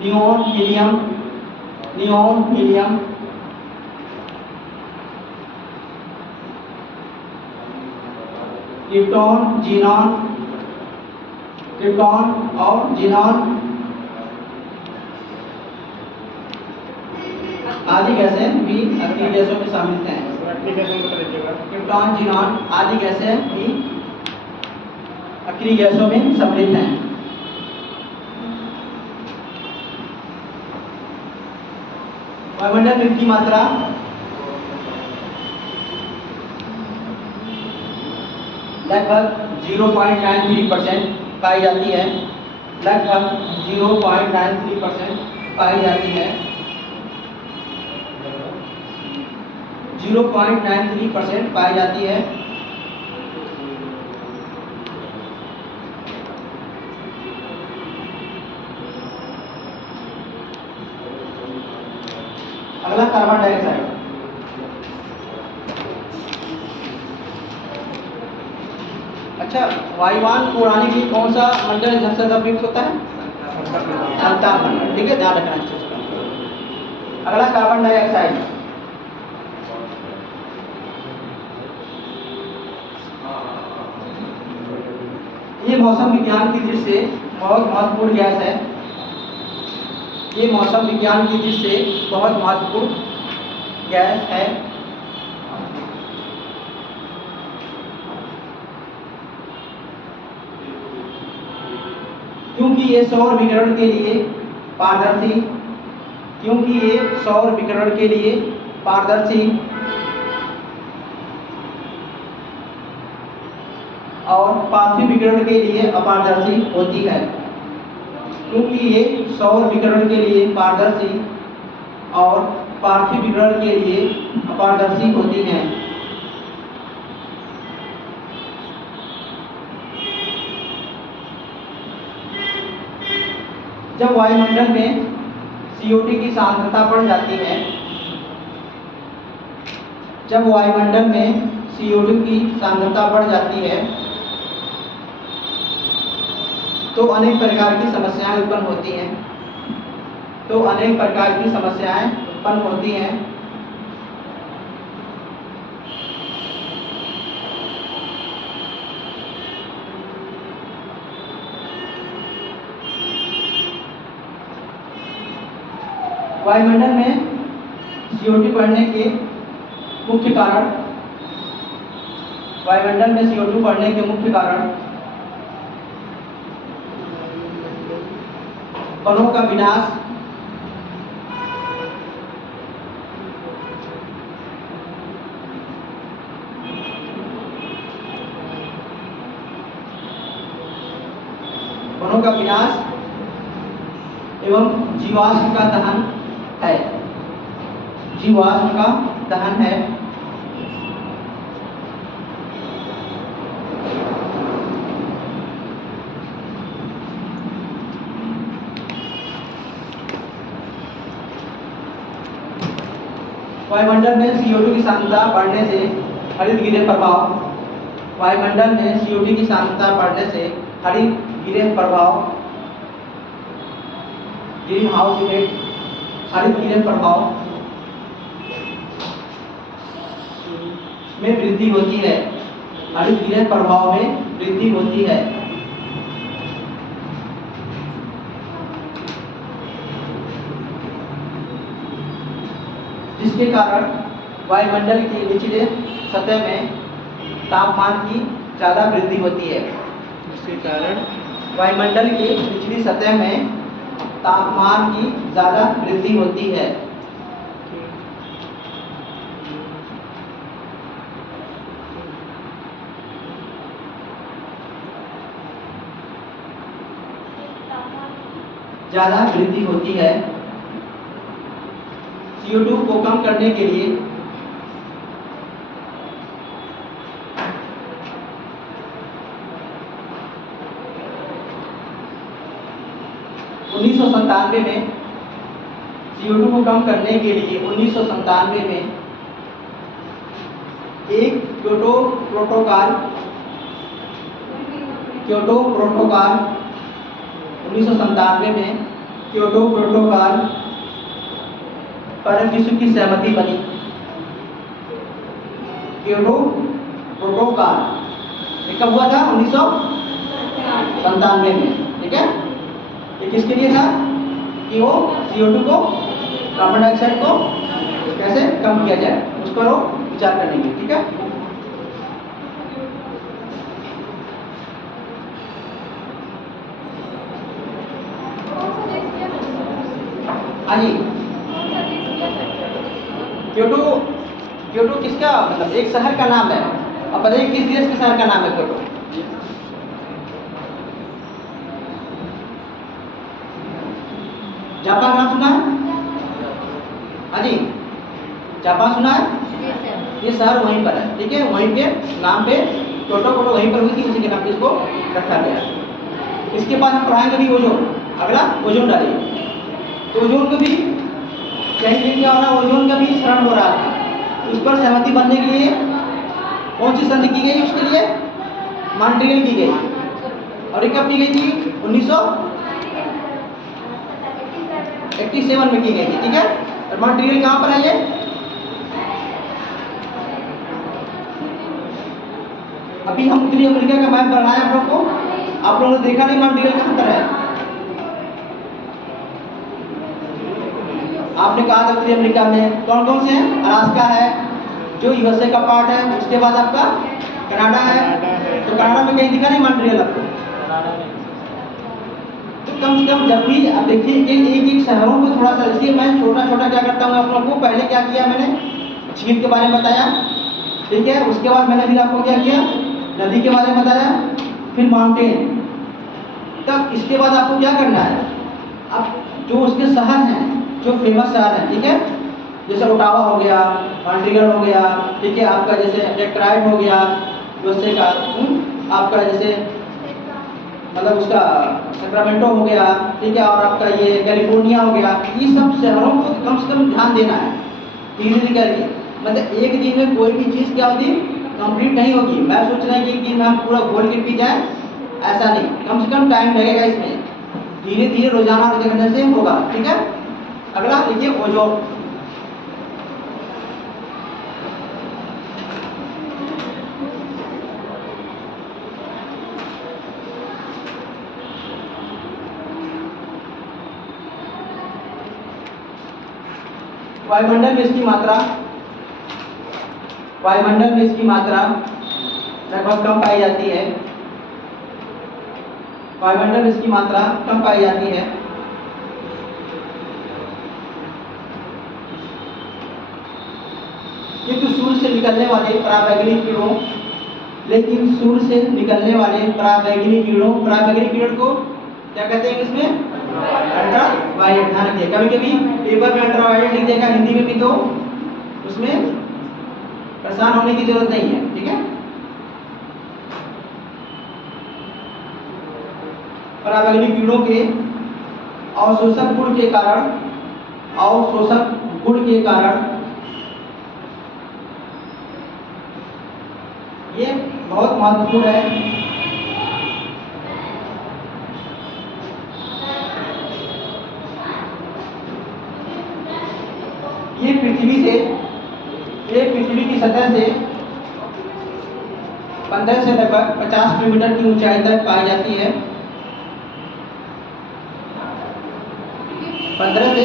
नियोन, हीलियम, क्रिप्टॉन और जीनॉन आदि गैसें भी अक्रिय गैसों में शामिल हैं। क्रिप्टॉन, जीनॉन आदि गैसें भी अक्रिय गैसों में सम्मिलित हैं। वायुमंडल में की मात्रा लगभग 0.93% पाई जाती है। लगभग 0.93% पाई जाती है। 0.93% पाई जाती है। अगला कार्बन डाइऑक्साइड। अच्छा, वायुयान को उड़ाने के लिए कौन सा मंडल सबसे उपयुक्त होता है? संताप मंडल। ठीक है, ध्यान रखना अच्छे से। अगला कार्बन डाइऑक्साइड। ये मौसम विज्ञान की दृष्टि से बहुत महत्वपूर्ण गैस है। ये मौसम विज्ञान की दृष्टि से बहुत महत्वपूर्ण गैस है। क्योंकि ये सौर विकिरण के लिए पारदर्शी और पार्थिव विकिरण के लिए अपारदर्शी होती है। क्योंकि ये सौर विकिरण के लिए पारदर्शी और पार्थिव विकिरण के लिए अपारदर्शी होती हैं। जब वायुमंडल में CO2 की सांद्रता बढ़ जाती है, जब वायुमंडल में CO2 की सांद्रता बढ़ जाती है तो अनेक प्रकार की समस्याएं उत्पन्न होती हैं। वायुमंडल में CO2 बढ़ने के मुख्य कारण वनों का विनाश, एवं जीवाश्म का दहन है। वायुमंडल में CO2 की सांद्रता बढ़ने से हरित गृह प्रभाव, ग्रीन हाउस इफेक्ट, हरित गृह प्रभाव में वृद्धि होती है। जिसके कारण वायुमंडल की निचले सतह में तापमान की ज़्यादा वृद्धि होती है। वायुमंडल की निचली सतह में तापमान की ज़्यादा वृद्धि होती है। CO2 को कम करने के लिए 1997 में CO2 को कम करने के लिए 1997 में एक क्योटो प्रोटोकॉल 1997 में क्योटो प्रोटोकॉल पर विश्व की सहमति बनी। क्योटो प्रोटोकॉल ये कब हुआ था? 1997 में। ठीक है, ये किसके लिए था? कि वो CO2 को, कार्बन डाइऑक्साइड को कैसे कम किया जाए, उस पर वो विचार करने की। ठीक है, क्योटो किसका मतलब एक शहर का नाम है। अब बताइए किस देश के शहर का नाम है क्योटो? जापान नाम सुना है? हाँ जी, जापान सुना है? ये शहर वहीं पर है। ठीक है, वहीं पे नाम पे क्योटो वहीं पर हुई थी, उसी के नाम पे इसको रखा गया। इसके बाद हम पढ़ाएंगे भी ओजोन। अगला ओजोन डालिए। तो ओजोन को भी कहीं क्या हो रहा है, ओजोन का भी क्षरण हो रहा है। उस पर सहमति बनने के लिए कौन सी संधि की गई? उसके लिए मॉन्ट्रियल की गई। और ये कब की गई थी? 1987 में की गई थी। ठीक है, और मॉन्ट्रियल कहाँ पर है? ये अभी हम उत्तरी अमेरिका का मैप बनाया आप लोग को। आप लोगों ने देखा नहीं मॉन्ट्रियल कहाँ पर है? आपने कहा था उत्तरी अमेरिका में कौन कौन से हैं? अलास्का है जो USA का पार्ट है, उसके बाद आपका कनाडा है। तो कनाडा में कहीं दिखा नहीं मॉन्ट्रियल आपको? तो कम से कम जब भी आप देखिए कि एक शहरों को थोड़ा सा, इसलिए मैं छोटा छोटा क्या करता हूँ आप लोगों को। पहले क्या किया मैंने? झील के बारे में बताया। ठीक है, उसके बाद मैंने फिर आपको क्या किया? नदी के बारे में बताया, फिर माउंटेन। तब इसके बाद आपको क्या करना है? अब जो उसके शहर हैं, जो फेमस शहर हैं, ठीक है, जैसे ओटावा हो गया, मॉन्ट्रियल हो गया, ठीक है, आपका जैसे डेट्रॉइट हो गया यूएसए का, आपका जैसे मतलब उसका सैक्रामेंटो हो गया, ठीक है, और आपका ये कैलिफोर्निया हो गया, ये सब शहरों को कम से कम ध्यान देना है धीरे धीरे करके। मतलब एक दिन में कोई भी चीज़ क्या होती कंप्लीट नहीं होगी। मैं सोच रहा है कि एक दिन में हम पूरा घोल के पी जाए, ऐसा नहीं, कम से कम टाइम लगेगा इसमें, धीरे धीरे रोजाना करने से होगा, ठीक है। अगला देखिए ओजोन। वायुमंडल में इसकी मात्रा, वायुमंडल में इसकी मात्रा लगभग कम पाई जाती है, वायुमंडल में इसकी मात्रा कम पाई जाती है। किंतु सूर्य से निकलने वाले पराबैंगनी किरणों, लेकिन सूर्य से निकलने वाले पराबैंगनी किरणों, पराबैंगनी किरण को क्या कहते हैं इसमें? Ultra violet. ध्यान रखिए, कभी कभी पेपर में अल्ट्रा वायलेट लिख देगा हिंदी में भी, तो उसमें परेशान होने की जरूरत नहीं है, ठीक है। पराबैंगनी किरणों के अवशोषक गुण के कारण, अवशोषक गुण के कारण ये बहुत महत्वपूर्ण है। ये पृथ्वी से, ये पृथ्वी की सतह से 15 से लगभग 50 किलोमीटर की ऊंचाई तक पाई जाती है। 15 से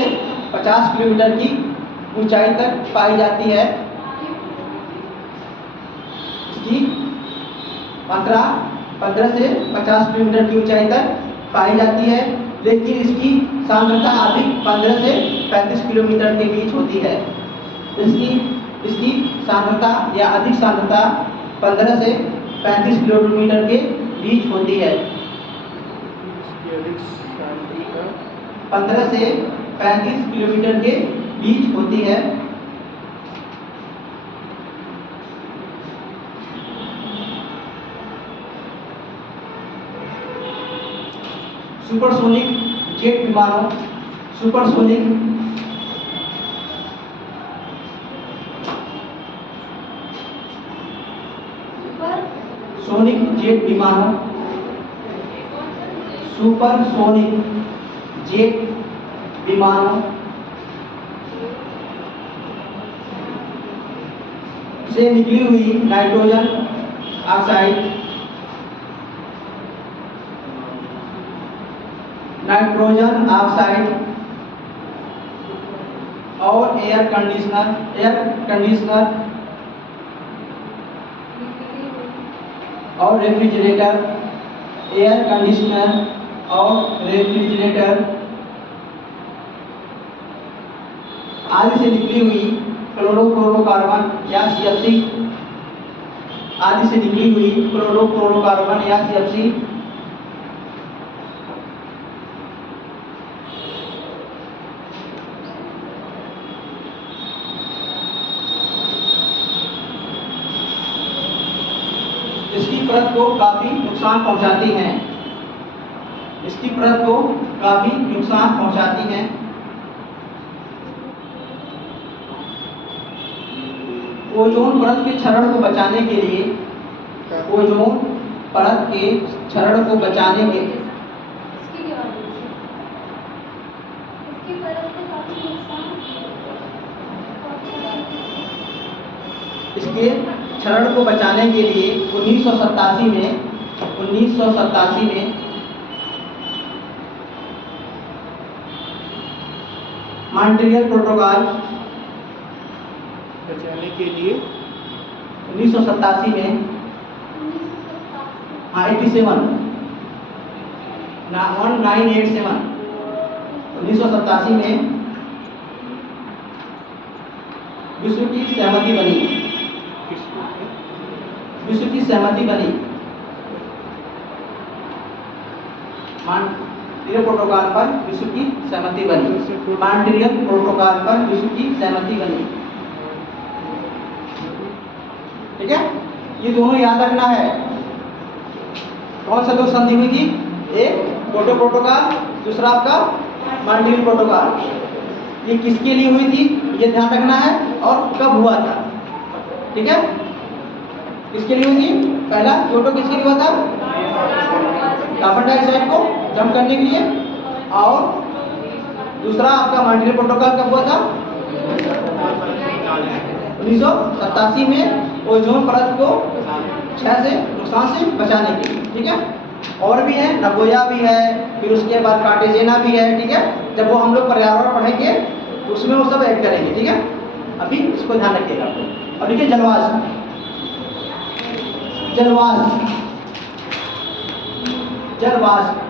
50 किलोमीटर की ऊंचाई तक पाई जाती है। इसकी मात्रा 15 से 50 किलोमीटर की ऊंचाई तक पाई जाती है, लेकिन इसकी सांद्रता अधिक 15 से 35 किलोमीटर के बीच होती है। इसकी सांद्रता या अधिक सांद्रता 15 से 35 किलोमीटर के बीच होती है। 15 से 35 किलोमीटर के बीच होती है। सुपरसोनिक जेट विमानों, सुपरसोनिक सोनिक जेट विमानों, सुपरसोनिक जेट विमानों से निकली हुई नाइट्रोजन ऑक्साइड, नाइट्रोजन ऑक्साइड और एयर कंडीशनर और रेफ्रिजरेटर, एयर कंडीशनर और रेफ्रिजरेटर आदि से निकली हुई क्लोरोफ्लोरोकार्बन या CFC, आदि से निकली हुई क्लोरोफ्लोरोकार्बन या CFC इसकी परत को काफी नुकसान पहुंचाती हैं, इसकी परत को काफी नुकसान पहुंचाती हैं। ओजोन परत के क्षरण को बचाने के लिए, ओजोन परत के क्षरण को बचाने के इसके क्षरण को बचाने के लिए 1987 में मॉन्ट्रियल प्रोटोकॉल बचाने के लिए 1987 में 1987 में विश्व की सहमति बनी, विश्व की सहमति बनी मॉन्ट्रियल प्रोटोकॉल पर विश्व की सहमति बनी। मॉन्ट्रियल प्रोटोकॉल पर विश्व की सहमति बनी। ठीक है, ये दोनों याद रखना है। कौन सा दो संधि हुई थी? एक क्योटो प्रोटोकॉल, दूसरा आपका मॉन्ट्रियल प्रोटोकॉल। ये किसके लिए हुई थी ये ध्यान रखना है, और कब हुआ था। ठीक है, किसके लिए हुई थी? पहला क्योटो किसके लिए हुआ था? कार्बन डाइऑक्साइड को कम करने के लिए, और दूसरा आपका मॉन्ट्रियल प्रोटोकॉल कब हुआ था? 1987 में ओजोन परत को क्षय से, नुकसान से बचाने के लिए। ठीक है, और भी है, नगोया भी है, फिर उसके बाद कार्टेजेना भी है। ठीक है, जब वो हम लोग पर्यावरण पढ़ेंगे उसमें वो सब ऐड करेंगे। ठीक है, अभी इसको ध्यान रखिएगा। अब देखिए जलवाष्प, जलवाष्प, जलवाष्प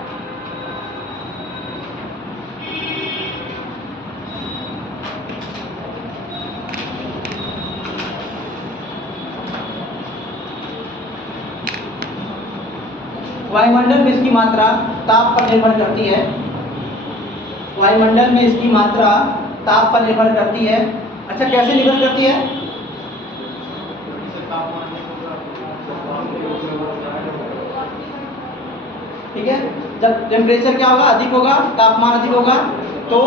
वायुमंडल में इसकी मात्रा ताप पर निर्भर करती है। वायुमंडल में इसकी मात्रा ताप पर निर्भर करती है। अच्छा, कैसे निर्भर करती है? ठीक है, जब टेम्परेचर क्या होगा? अधिक होगा, तापमान अधिक होगा, तो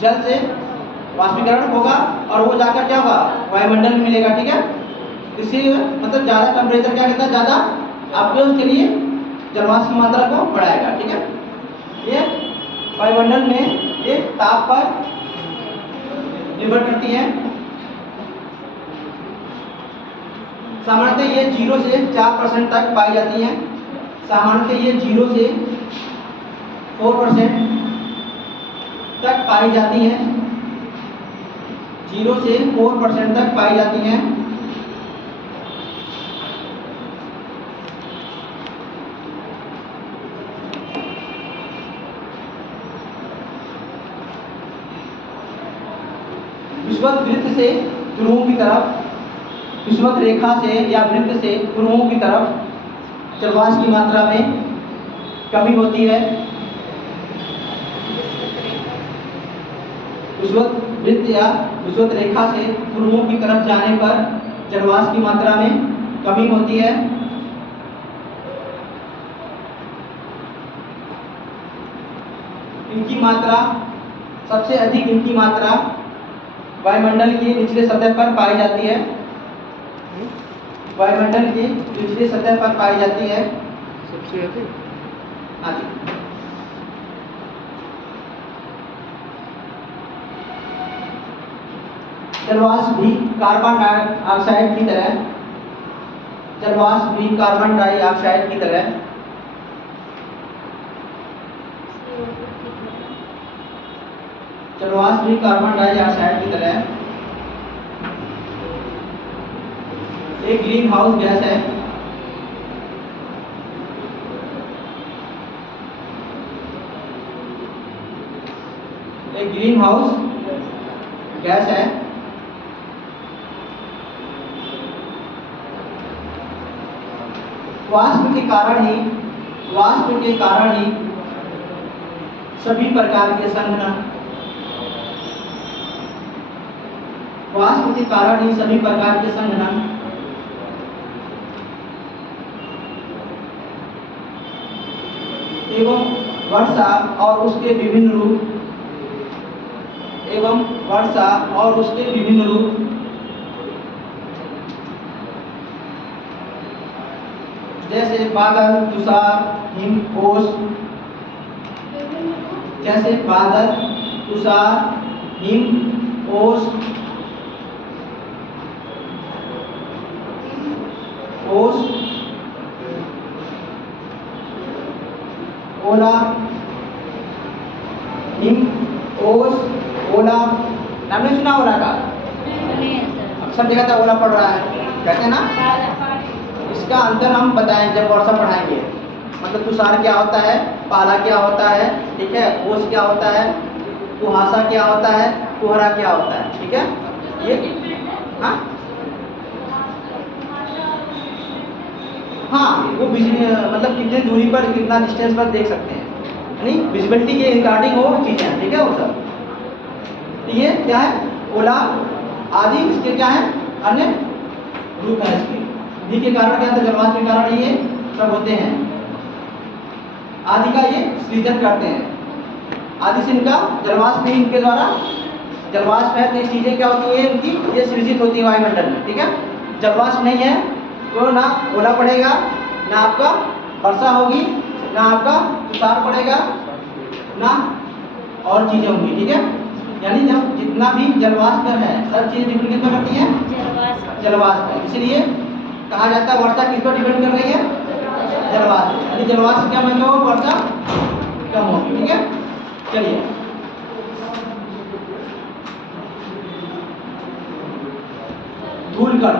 जल से वाष्पीकरण होगा और वो जाकर क्या होगा? वायुमंडल में मिलेगा। ठीक है, इसी मतलब ज़्यादा टेम्परेचर क्या कहता है? ज़्यादा आपके उसके लिए जलवाष्प की मात्रा को बढ़ाएगा। ठीक है, ये वायुमंडल में ये ताप पर निर्भर करती है। सामान्यतः ये 0 से 4% तक पाई जाती है। सामान्यतः ये 0 से 4% तक पाई जाती हैं। 0 से 4% तक पाई जाती हैं। विषुवत वृत्त से ध्रुवों की तरफ, विषुवत रेखा से या वृत्त से ध्रुवों की तरफ जलवाष्प की मात्रा में कमी होती है। विषुवत वृत्त या विषुवत रेखा से ध्रुवों की तरफ जाने पर जलवाष्प की मात्रा में कमी होती है। इनकी मात्रा सबसे अधिक, इनकी मात्रा वायुमंडल की निचले सतह पर पाई जाती है। वायुमंडल की निचली सतह पर पाई जाती है सबसे अधिक। हाँ जी, जलवाष्प भी कार्बन डाइऑक्साइड की तरह, जलवाष्प भी कार्बन डाइऑक्साइड की तरह जलवाष्प भी कार्बन डाइऑक्साइड की तरह एक ग्रीन हाउस गैस है। एक ग्रीन हाउस गैस है। वाष्प के कारण ही, वाष्प के कारण ही सभी प्रकार के संघनन, वाष्प के कारण ही सभी प्रकार के संघनन एवं वर्षा और उसके विभिन्न रूप, एवं वर्षा और उसके विभिन्न रूप जैसे बादल, तुषार, हिम, ओस, जैसे बादल, तुषार, हिम, ओस, ओस, ओला, हिम, ओस, ओला। नाम नहीं सुना ओला का? अक्सर देखा था ओला पढ़ रहा है, कहते हैं ना। इसका अंतर हम बताएं जब वर्षा पढ़ाएंगे। मतलब तुषार क्या होता है, पाला क्या होता है, ठीक है, ओस क्या होता है, कुहासा क्या होता है, कोहरा क्या होता है। ठीक है, ये हाँ वो बिजली मतलब कितने दूरी पर, कितना डिस्टेंस पर देख सकते हैं। यानी विजिबिलिटी के रिगार्डिंग वो चीज़ें, ठीक है वो सब। तो ये क्या है, ओला आदि इसके क्या है अन्य रूप है इसके। वी के कारण क्या था, जलवाष्प के कारण ये सब होते हैं। आदि का ये सृजन करते हैं, आदि से इनका जलवाष्प भी इनके द्वारा, जलवाष्प है तो ये चीज़ें क्या होती है इनकी, ये सृजित होती है वायुमंडल में, ठीक है। जलवाष्प नहीं है तो ना ओला पड़ेगा, ना आपका वर्षा होगी, ना आपका तुषार पड़ेगा, ना और चीज़ें होंगी, ठीक है। यानी जब जितना भी जलवाष्प है सब चीज़ें डिपेंड किस पर करती हैं, जलवाष्प पर। इसलिए कहा जाता है वर्षा किस पर डिपेंड कर रही है, जलवाष्प। यानी जलवाष्प क्या महत्व हो, वर्षा कम होगी, ठीक है। चलिए धूल कण,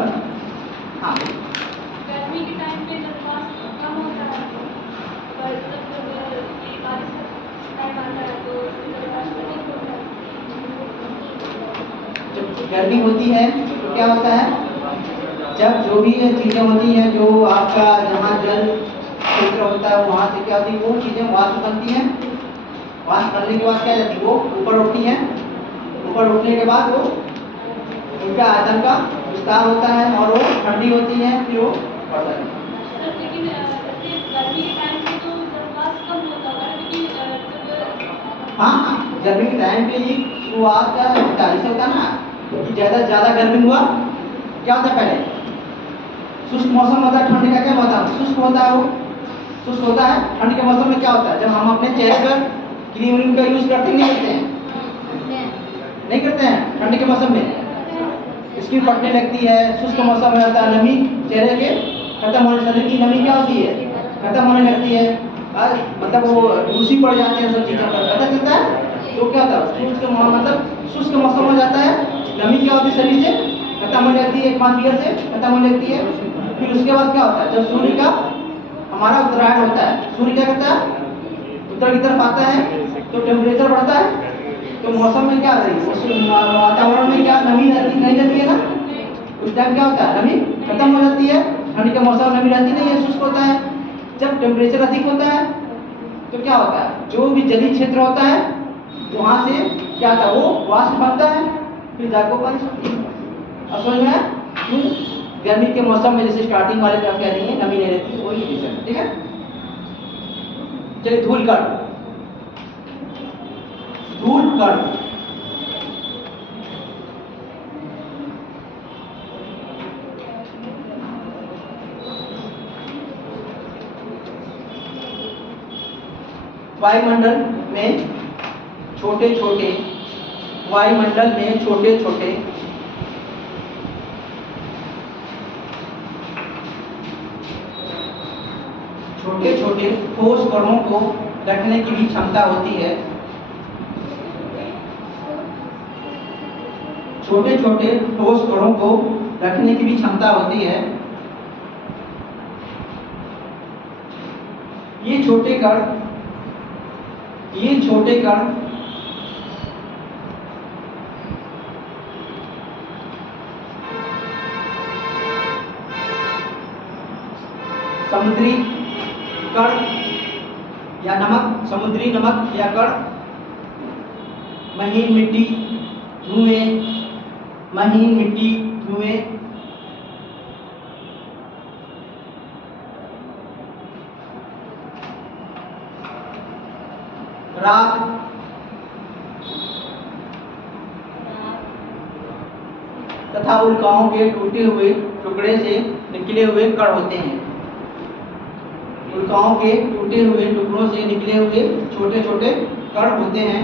हाँ गर्मी के टाइम पे जलवाष्प कम होता है, पर जब ये बारिश का टाइम आता है तो जलवाष्प अधिक होता है। जब गर्मी होती है तो क्या होता है, जब जो भी चीज़ें होती हैं जो आपका जहाँ जल क्षेत्र होता है वहाँ से क्या होती है, वो चीज़ें वाष्प बनती हैं। वाष्प बनने के बाद क्या जाती है, वो ऊपर उठती हैं। ऊपर उठने के बाद वो उनका आयतन का विस्तार होता है और वो ठंडी होती है, फिर वो बढ़ता है। सर लेकिन जैसे गर्मी के टाइम पे तो जलवाष्प कम होता है, क्योंकि जब हाँ गर्मी के टाइम पे ये शुरुआत का होता है, ऐसा होता है ना कि ज़्यादा गर्मी हुआ, क्या होता है पहले शुष्क मौसम होता है, ठंड का क्या होता है, शुष्क होता है, वो शुष्क होता है। ठंड के मौसम में क्या होता है, जब हम अपने चेहरे पर क्रीम व्रीम का यूज़ करते नहीं करते हैं, नहीं करते हैं ठंड के मौसम में, स्किन फटने लगती है। शुष्क मौसम में होता है, नमी चेहरे के खत्म होने, शरीर की नमी क्या होती है, खत्म होने लगती है, मतलब वो रूसी पड़ जाते हैं सब चीज़ों पर, पता चलता है। तो क्या होता है, शुष्क मतलब शुष्क मौसम हो जाता है, नमी क्या होती है शरीर से खत्म हो जाती है, एटमॉस्फेयर से खत्म होने लगती है। फिर उसके बाद क्या होता है, जब सूर्य का हमारा उत्तरायण होता है, सूर्य क्या करता है, उत्तर की तरफ आता है तो टेम्परेचर बढ़ता है, तो मौसम में क्या रही है, वातावरण में क्या नमी रहती नहीं रहती है ना, उस टाइम क्या होता है, नमी खत्म हो जाती है। ठंड के मौसम में नमी रहती नहीं है, शुष्क होता है। जब टेम्परेचर अधिक होता है तो क्या होता है, जो भी जलीय क्षेत्र होता है वहाँ से क्या होता है, वो वाष्प बनता है, फिर जाकर बारिश होती है। अब समझ में आया क्यों गर्मी के मौसम में जैसे स्टार्टिंग वाले क्या कह रही है नमी नहीं रहती, वही रीजन है, ठीक है। चलिए धूल कण, धूल कण वायुमंडल में छोटे छोटे, वायुमंडल में छोटे छोटे छोटे छोटे ठोस कणों को रखने की भी क्षमता होती है। छोटे छोटे ठोस कणों को रखने की भी क्षमता होती है। ये छोटे कण समुद्री कण या नमक, समुद्री नमक या कण, महीन मिट्टी, धुएं, महीन मिट्टी, धुएं, राख तथा उल्काओं के टूटे हुए टुकड़े से निकले हुए कण होते हैं। उल्काओं के टूटे हुए टुकड़ों से निकले हुए छोटे छोटे कण होते हैं।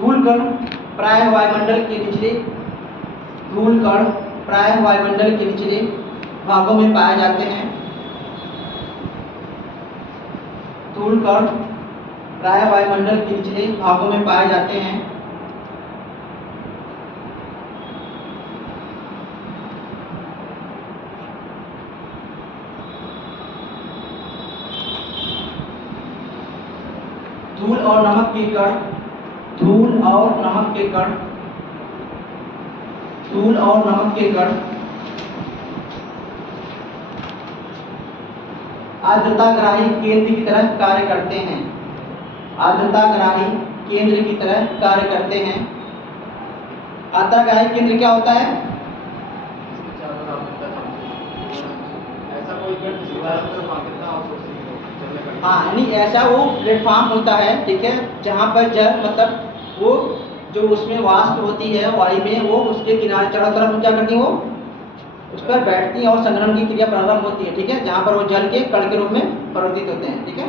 धूल कण प्रायः वायुमंडल के निचले, धूल कण प्रायः वायुमंडल के निचले भागों में पाए जाते हैं। धूल कण प्रायः वायुमंडल के निचले भागों में पाए जाते हैं। धूल और नमक के कण, धूल और नमक के कण, धूल और नमक के कण आर्द्रताग्राही केंद्र की तरह कार्य करते हैं। आर्द्रताग्राही केंद्र की तरह कार्य करते हैं। आर्द्रताग्राही केंद्र क्या होता है? ऐसा कोई कर तरफ आर्द्रता अवशोषित हो चलने का। हाँ, यानी ऐसा वो प्लेटफॉर्म होता है, ठीक है, जहाँ पर जल मतलब वो जो उसमें वाष्प होती है वायु में, वो उसके किनारे चारों तरफ क्या करती है, वो उस पर बैठती है और संघनन की क्रिया प्रारंभ होती है, ठीक है, जहाँ पर वो जल के कण के रूप में परिवर्तित होते हैं, ठीक है।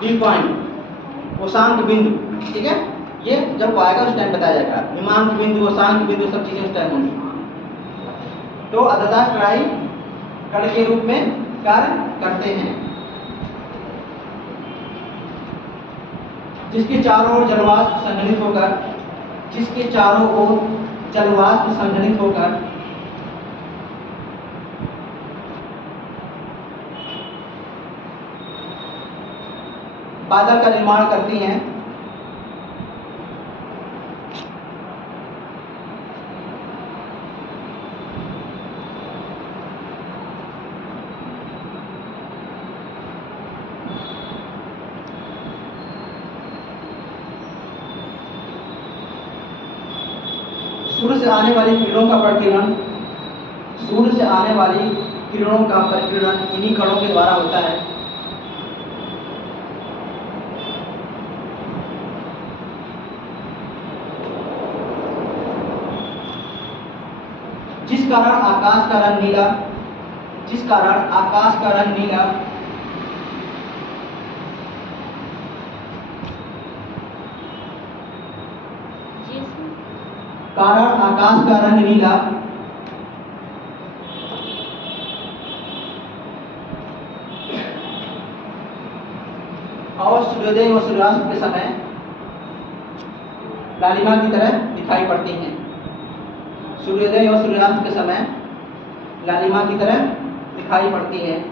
डी पॉइंट उसांक बिंदु, ठीक है, ये जब वो आएगा उस टाइम बताया जाएगा। हिमांक बिंदु, उसांक बिंदु, सब चीजें उस टाइम होंगी। तो आर्द्रताग्राही कण के रूप में कार्य करते हैं, जिसके चारों ओर जलवाष्प संघनित होकर, जिसके चारों ओर जलवाष्प संघनित होकर बादल का निर्माण करती हैं। सूर्य से आने वाली किरणों का प्रकीर्णन, सूर्य से आने वाली किरणों का प्रकीर्णन इन्हीं कणों के द्वारा होता है। जिस कारण आकाश का रंग नीला, जिस कारण आकाश का रंग नीला कारण आकाश का रंग नीला और सूर्योदय और सूर्यास्त के समय लालिमा की तरह दिखाई पड़ती हैं। सूर्योदय और सूर्यास्त के समय लालिमा की तरह दिखाई पड़ती है।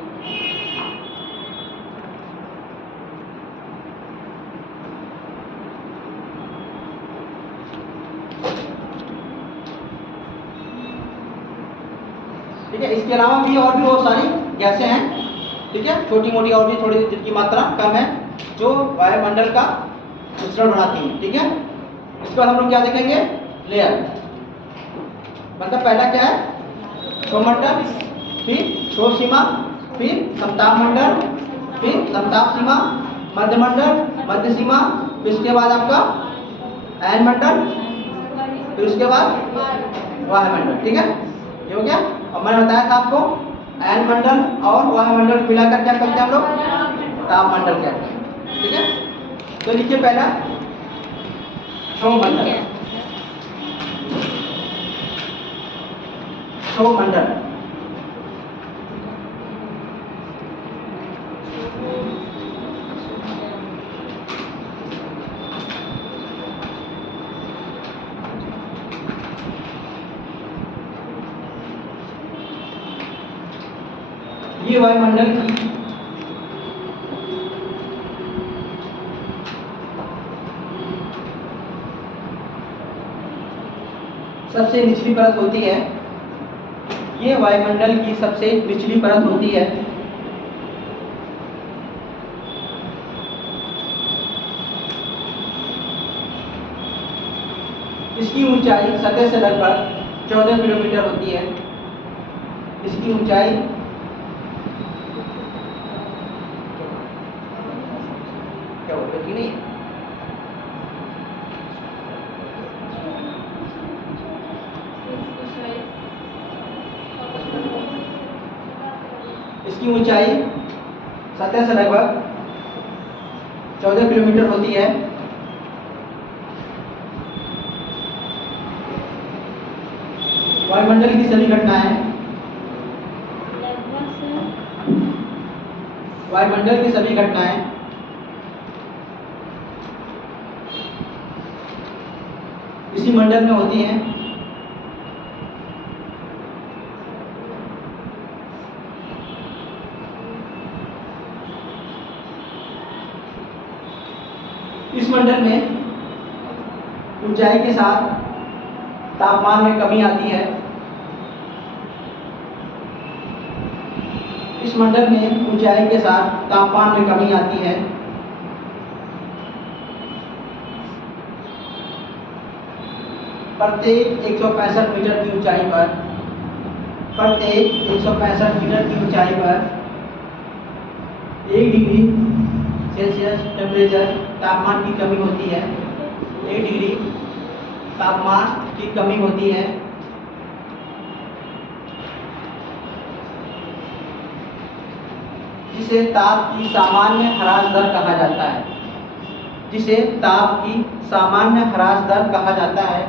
ठीक है, इसके अलावा भी और भी बहुत सारी गैसें हैं, ठीक है, छोटी मोटी और भी थोड़ी, जिनकी मात्रा कम है, जो वायुमंडल का मिश्रण बनाती हैं, ठीक है। इस पर हम लोग क्या देखेंगे? लेयर, मतलब पहला क्या है? क्षोमंडल, फिर क्षोभ सीमा, फिर समताप मंडल, फिर समताप सीमा, मध्यमंडल, मध्य सीमा, फिर इसके बाद आपका अयन मंडल, फिर उसके बाद वायुमंडल, ठीक है, ये हो गया। और मैंने बताया था आपको अयन मंडल और वायुमंडल मिलाकर क्या करते हैं हम लोग? तापमंडल कहते हैं, ठीक है। तो लिखिए पहला क्षोभमंडल, क्षोभमंडल, ये वायुमंडल की सबसे निचली परत होती है। ये वायुमंडल की सबसे निचली परत होती है। इसकी ऊंचाई सतह से लगभग 14 किलोमीटर होती है। इसकी ऊंचाई क्या होता है कि नहीं? इसकी ऊंचाई सतह से लगभग 14 किलोमीटर होती है। वायुमंडल की सभी घटनाएं, वायुमंडल की सभी घटनाएं इसी मंडल में होती हैं। इस मंडल में ऊंचाई के साथ तापमान में कमी आती है। इस मंडल में ऊंचाई के साथ तापमान में कमी आती है। प्रत्येक 165 मीटर की ऊंचाई पर प्रत्येक 165 मीटर की ऊंचाई पर 1 डिग्री सेल्सियस टेम्परेचर तापमान की कमी होती है। 1 डिग्री तापमान की कमी होती है। जिसे ताप की सामान्य ह्रास दर कहा जाता है। जिसे ताप की सामान्य ह्रास दर कहा जाता है।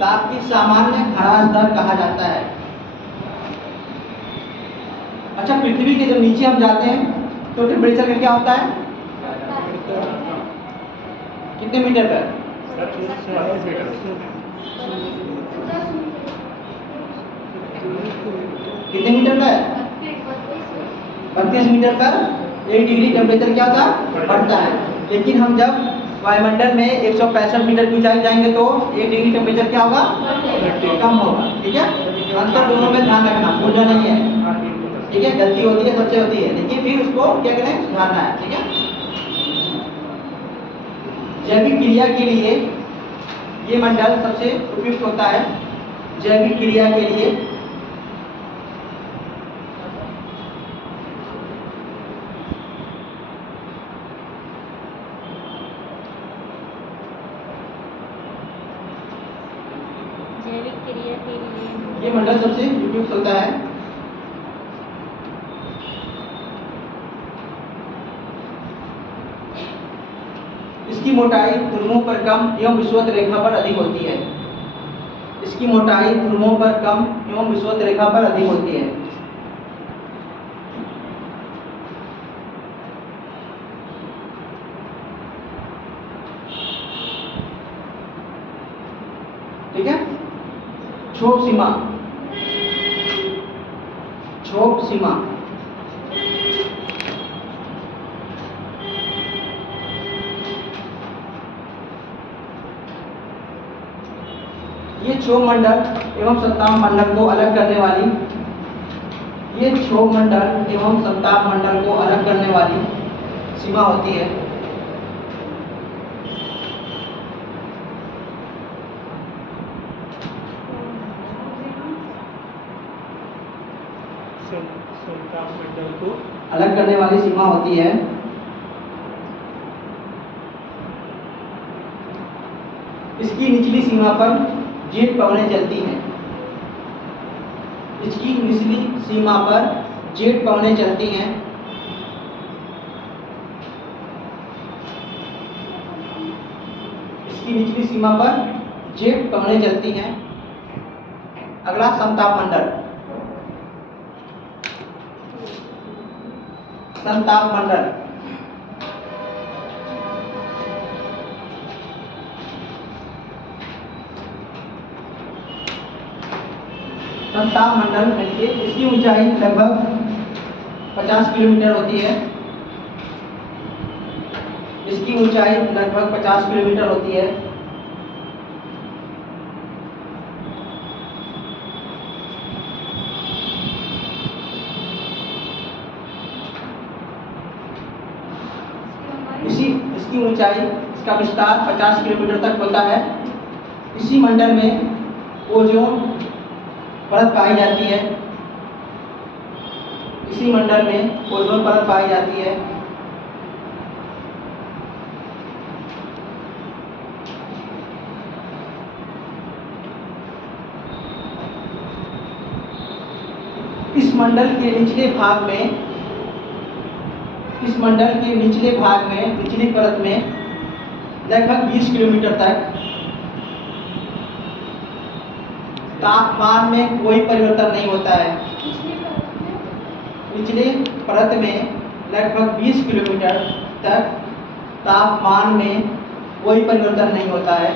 ताप की सामान्य ह्रास दर कहा जाता है। अच्छा, पृथ्वी के जब नीचे हम जाते हैं तो टेम्परेचर क्या होता है? कितने मीटर पर? कितने मीटर पर? 32 मीटर पर 1 डिग्री टेम्परेचर क्या होता है? बढ़ता है। लेकिन हम जब वायुमंडल में 165 मीटर की ऊंचाई जाएंगे तो 1 डिग्री टेम्परेचर क्या होगा? कम होगा। ठीक है, अंतर दोनों में ध्यान रखना, भूलना नहीं है। ठीक है, गलती होती है, सबसे होती है, लेकिन फिर उसको क्या करें? सुधारना है। ठीक है, जैविक क्रिया के लिए ये मंडल सबसे उपयुक्त होता है। जैविक क्रिया के लिए ये मंडल सबसे उपयुक्त होता है। इसकी मोटाई ध्रुवों पर कम एवं विषुवत रेखा पर अधिक होती है। इसकी मोटाई ध्रुवों पर कम एवं विषुवत रेखा पर अधिक होती है। ठीक है, क्षोभ सीमा। क्षोभ सीमा ये क्षोभ मंडल एवं संताप मंडल को अलग करने वाली ये क्षोभ मंडल एवं संताप मंडल को अलग करने वाली सीमा होती है। संताप मंडल को अलग करने वाली सीमा होती है। इसकी निचली सीमा पर जेट पवनें चलती हैं। इसकी निचली सीमा पर जेट पवनें चलती हैं। इसकी निचली सीमा पर जेट पवनें चलती हैं। अगला संताप मंडल। संताप मंडल संताप मंडल में इसकी ऊंचाई लगभग 50 किलोमीटर होती है। इसकी ऊंचाई लगभग 50 किलोमीटर होती है। इसकी ऊंचाई, इसका विस्तार 50 किलोमीटर तक होता है। इसी मंडल में ओजोन परत पाई जाती है। इसी मंडल में ओजोन परत पाई जाती है। इस मंडल के निचले भाग में निचली परत में लगभग 20 किलोमीटर तक तापमान में कोई परिवर्तन नहीं होता है। निचले परत में लगभग 20 किलोमीटर तक तापमान में कोई परिवर्तन नहीं होता है।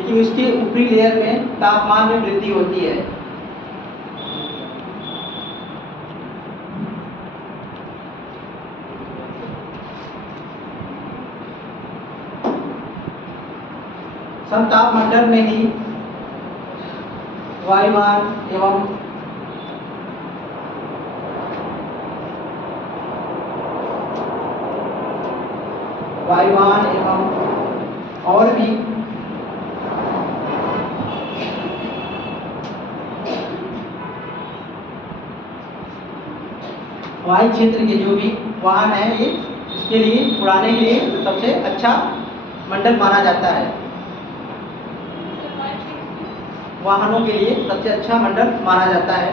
लेकिन उसके ऊपरी लेयर में तापमान में वृद्धि होती है। समताप मंडल में ही वायुमान एवं और भी वायु क्षेत्र के जो भी वाहन है, ये इसके लिए उड़ाने के लिए सबसे अच्छा मंडल माना जाता है। वाहनों के लिए सबसे अच्छा मंडल माना जाता है।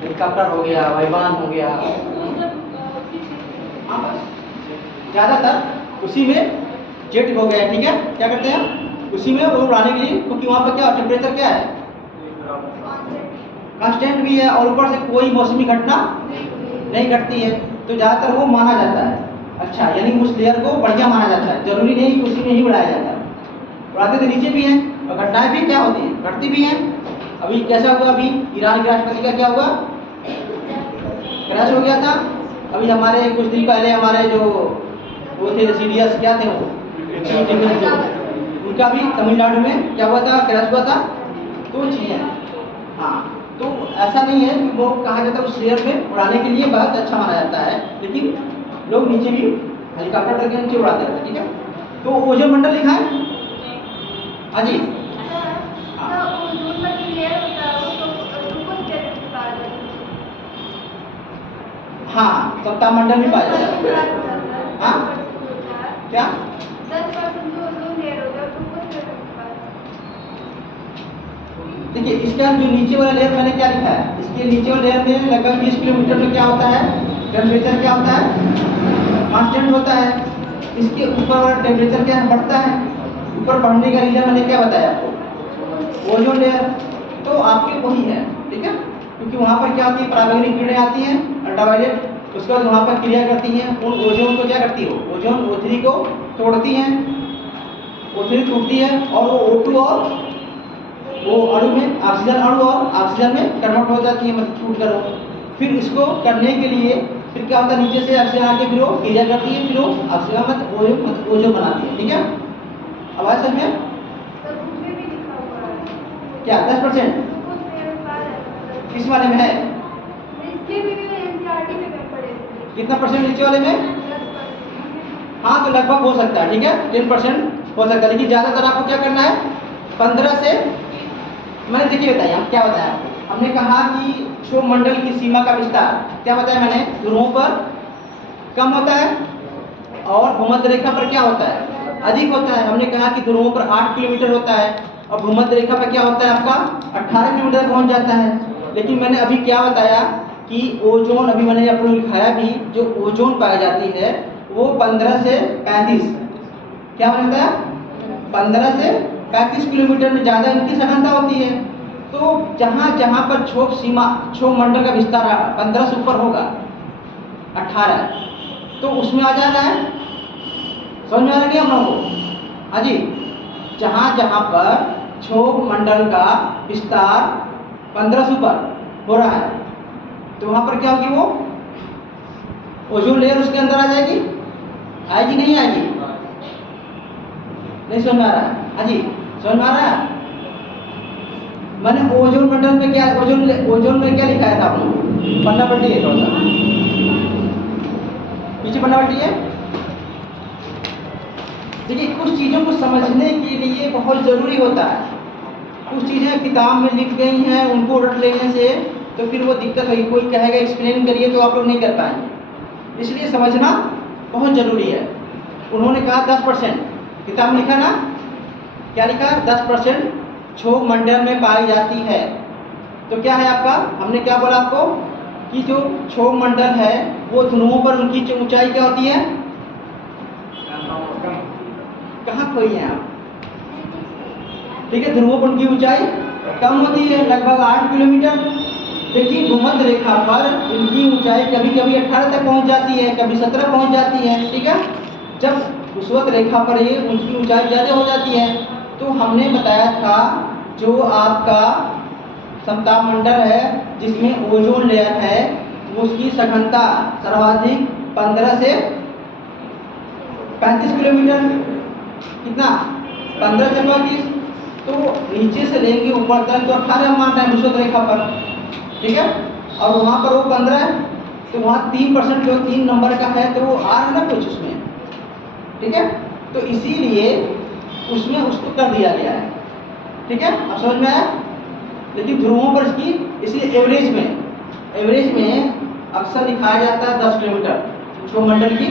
हेलीकॉप्टर हो गया, वायुयान हो गया, हाँ बस ज़्यादातर उसी में जेट हो गया, ठीक है। क्या करते हैं उसी में वो उड़ाने के लिए, क्योंकि वहाँ पर क्या टेम्परेचर क्या है, कांस्टेंट भी है और ऊपर से कोई मौसमी घटना नहीं घटती है, तो ज़्यादातर वो माना जाता है अच्छा, यानी उस लेयर को बढ़िया माना जाता है। जरूरी नहीं कि उसी में ही उड़ाया जाता है, उड़ाते तो नीचे भी हैं और घटनाएं भी क्या होती हैं, घटती भी हैं। अभी कैसा हुआ, अभी ईरान के राष्ट्रपति का क्या हुआ, क्रैश हो गया था। अभी हमारे कुछ दिन पहले हमारे जो वो थे सीडीएस, क्या थे वो, उनका भी तमिलनाडु में क्या हुआ था, क्रैश हुआ था। तो चीज़ें, हाँ, तो ऐसा नहीं है कि वो कहा जाता है उस लेयर में उड़ाने के लिए बहुत अच्छा माना जाता है, लेकिन लोग नीचे भी हेलीकॉप्टर करके नीचे उड़ाते हैं, ठीक है। तो ओजोन मंडल लिखा है, हाँ जी, हाँ, सप्ताह मंडल में पाया जाता है। हाँ क्या, 10% जो ओजोन लेयर होता है उसको देखिए इसका जो नीचे वाला लेयर मैंने क्या लिखा है, इसके नीचे वाले लेयर में लगभग 20 किलोमीटर में क्या होता है, टेम्परेचर क्या होता है, कांस्टेंट होता है। इसके ऊपर वाला टेम्परेचर क्या बढ़ता है, ऊपर बढ़ने का रीजन मैंने क्या बताया आपको, ओजोन लेयर। तो आपके वही है, ठीक है, क्योंकि वहाँ पर क्या होती है, पराबैंगनी किरणें आती हैं अल्ट्रावायलेट, उसके बाद वहाँ पर क्रिया करती हैं, उन ओजोन को क्या करती है, ओजोन O3 को तोड़ती हैं, O3 टूटती है और वो O2 और वो अणु में ऑक्सीजन अणु और ऑक्सीजन में कन्वर्ट हो जाती है, मतलब टूट कर वो। फिर इसको करने के लिए फिर क्या होता है, नीचे से ऑक्सीजन आके फिर वो क्रिया करती है, फिर वो ऑक्सीजन मतलब ओजोन बनाती है, ठीक है। आवाज समझ में, क्या 10% किस वाले में है, कितना परसेंट नीचे वाले में, हाँ तो लगभग हो सकता है, ठीक है, 10% हो सकता है, लेकिन ज़्यादातर आपको क्या करना है 15 से, मैंने देखिए बताइए हम क्या बताया आपको, हमने कहा कि क्षोभमंडल की सीमा का विस्तार क्या बताया मैंने, ध्रुवों पर कम होता है और भूमध्य रेखा पर क्या होता है, अधिक होता है। हमने कहा कि ध्रुवों पर 8 किलोमीटर होता है और भूमध्य रेखा पर क्या होता है आपका 18 किलोमीटर पहुंच जाता है। लेकिन मैंने अभी क्या बताया कि ओजोन, अभी मैंने आपको लिखाया भी, जो ओजोन पाई जाती है वो 15 से 35, क्या बनता है 15 से 35 किलोमीटर में ज़्यादा इनकी सघनता होती है। तो जहाँ जहाँ पर क्षोभ मंडल का विस्तार 15 से ऊपर होगा, 18, तो उसमें आ जाना है, समझ में आ रहा है हम लोगों को, हाँ जी। जहाँ जहाँ पर क्षोभ मंडल का विस्तार 15 से ऊपर हो रहा है, तो वहाँ पर क्या होगी, वो ओजोन लेयर उसके अंदर आ जाएगी, आएगी नहीं आएगी, नहीं समझ में आ रहा है, हाँ जी समझ में आ रहा है। मैंने ओजोन मंडल में क्या, ओजोन में क्या लिखा था आप लोग, पन्ना पलटिए थोड़ा सा, पीछे पन्ना पलटिए। देखिए कुछ चीज़ों को समझने के लिए बहुत ज़रूरी होता है, कुछ चीज़ें किताब में लिख गई हैं, उनको रट लेने से तो फिर वो दिक्कत होगी, कोई कहेगा एक्सप्लेन करिए तो आप लोग नहीं कर पाएंगे, इसलिए समझना बहुत ज़रूरी है। उन्होंने कहा 10%, किताब में लिखा ना, क्या लिखा, 10% क्षोभ मंडल में पाई जाती है। तो क्या है आपका, हमने क्या बोला आपको, कि जो क्षोभ मंडल है वो ध्रुवों पर उनकी जो ऊंचाई क्या होती है? कहाँ खोई हैं आप? ठीक है, ध्रुवों पर उनकी ऊंचाई कम होती है, लगभग 8 किलोमीटर। देखिए भूमध्य रेखा पर इनकी ऊंचाई कभी कभी 18 तक पहुंच जाती है, कभी 17 पहुंच जाती है। ठीक है, जब विषुवत रेखा पर ये उनकी ऊंचाई ज़्यादा हो जाती है तो हमने बताया था जो आपका समताप मंडल है जिसमें ओजोन लेयर है उसकी सघनता सर्वाधिक 15 से 35 किलोमीटर। कितना? 15 से 35। तो नीचे से लेंगे ऊपर तक तो 18 मान रहे हैं विषुवत रेखा पर। ठीक है, और वहाँ पर वो 15 है तो वहाँ 3% जो 3 नंबर का है तो वो आ रहा है ना कुछ उसमें। ठीक है, तो इसीलिए उसमें उसको कर दिया गया है। ठीक है, अब समझ में आया? लेकिन ध्रुवों पर इसकी इसलिए एवरेज में अक्सर दिखाया जाता है 10 किलोमीटर, क्षोभमंडल की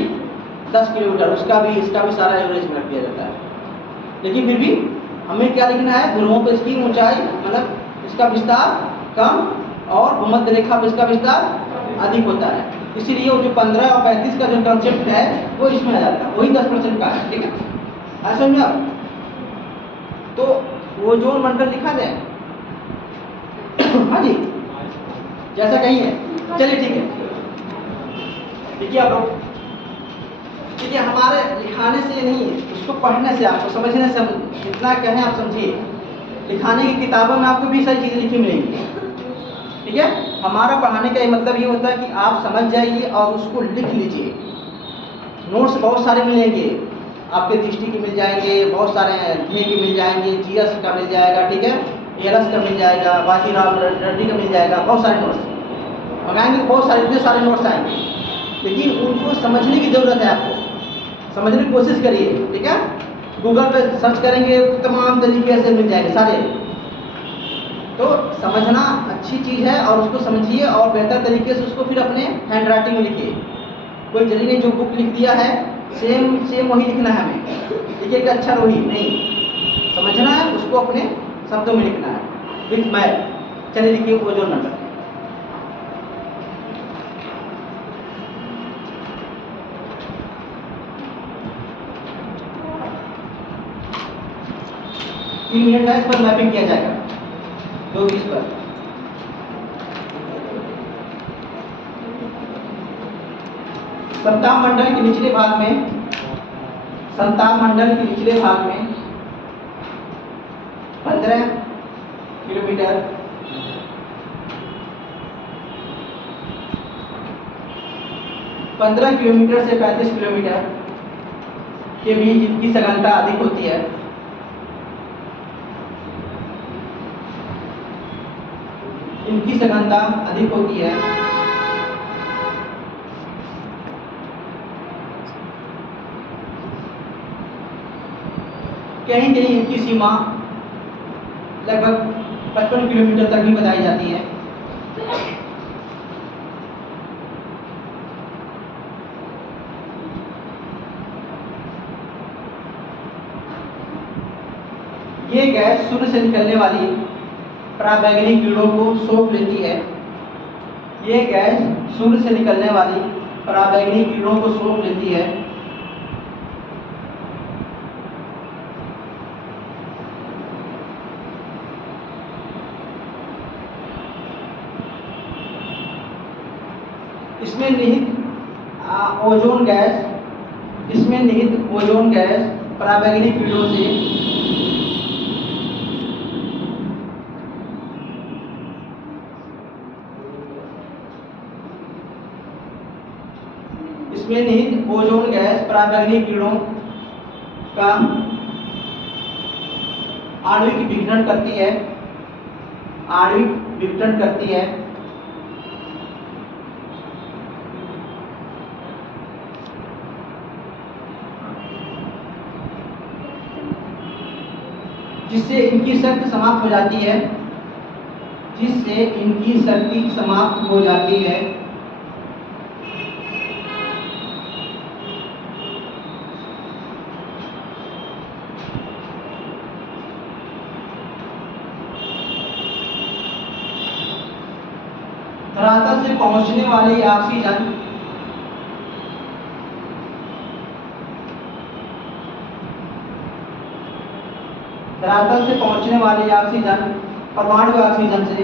10 किलोमीटर, उसका भी इसका भी सारा एवरेज में रख दिया जाता है। लेकिन फिर भी हमें क्या लिखना है? ध्रुवों पर इसकी ऊंचाई मतलब इसका विस्तार कम और भूमध्य रेखा पर इसका विस्तार अधिक होता है। इसीलिए वो जो 15 और 35 का जो कंसेप्ट है वो इसमें आ जाता है, वही 10% का है। ठीक है, ऐसा समझे आप? तो ओजोन मंडल लिखा जाए हाँ जी, जैसा कहीं है। चलिए ठीक है, देखिए आप लोग, ठीक है, हमारे लिखाने से नहीं है, उसको पढ़ने से, आपको समझने से, जितना कहें आप समझिए। लिखाने की किताबों में आपको भी सारी चीज़ें लिखी मिलेंगी। ठीक है, हमारा पढ़ाने का ये मतलब ये होता है कि आप समझ जाइए और उसको लिख लीजिए। नोट्स बहुत सारे मिलेंगे आपके, दृष्टि के मिल जाएंगे, बहुत सारे ढे के मिल जाएंगे, जीएस का मिल जाएगा। ठीक है, एएलएस का मिल जाएगा, बाजीराव रेड्डी का मिल जाएगा, बहुत सारे नोट्स मंगाएंगे, बहुत सारे इतने सारे नोट्स आएंगे। लेकिन उनको समझने की ज़रूरत है, आपको समझने की कोशिश करिए। ठीक है, गूगल पे सर्च करेंगे तमाम तरीके से मिल जाएंगे सारे। तो समझना अच्छी चीज़ है और उसको समझिए और बेहतर तरीके से उसको फिर अपने हैंड राइटिंग में लिखिए। कोई जल्दी ने जो बुक लिख दिया है सेम वही लिखना है हमें, लिखिए कि अच्छा वही नहीं, समझना है उसको अपने शब्दों में लिखना है विथ मैथ। चलिए लिखिए ओजोन मंडल। तीन मिनट है, इस पर मैपिंग किया जाएगा 2:20 पर। समताप मंडल के निचले भाग में, समताप मंडल के निचले भाग में 15 किलोमीटर, 15 किलोमीटर से 35 किलोमीटर के बीच इनकी सघनता अधिक होती है। इनकी सघनता अधिक होती है। कहीं कहीं इनकी सीमा लगभग 55 किलोमीटर तक भी बताई जाती है। ये गैस सूर्य से निकलने वाली पराबैंगनी किरणों को सोख लेती है। ये गैस सूर्य से निकलने वाली पराबैंगनी किरणों को सोख लेती है। इसमें निहित ओजोन गैस, इसमें निहित ओजोन गैस पराबैंगनी किरणों से इसमें निहित ओजोन गैस पराबैंगनी किरणों का आणविक विघटन करती है, आणविक विघटन करती है। जिससे इनकी शक्ति समाप्त हो जाती है, जिससे इनकी शक्ति समाप्त हो जाती है। धरातल से पहुंचने वाली ऑक्सीजन धरातल से पहुंचने वाली ऑक्सीजन परमाणु ऑक्सीजन से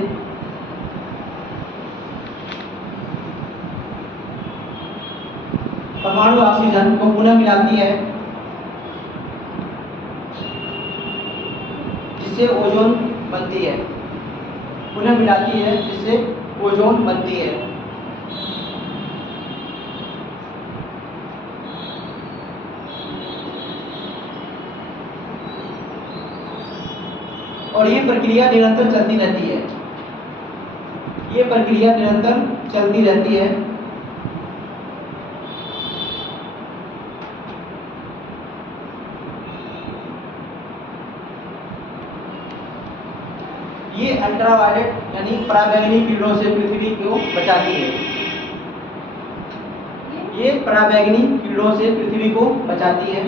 परमाणु ऑक्सीजन को पुनः मिलाती है, जिससे ओजोन बनती है। पुनः मिलाती है जिससे ओजोन बनती है। और ये प्रक्रिया निरंतर चलती रहती है। ये प्रक्रिया निरंतर चलती रहती है। ये अल्ट्रावायलेट यानी पराबैंगनी किरणों से पृथ्वी को बचाती है। ये पराबैंगनी किरणों से पृथ्वी को बचाती है।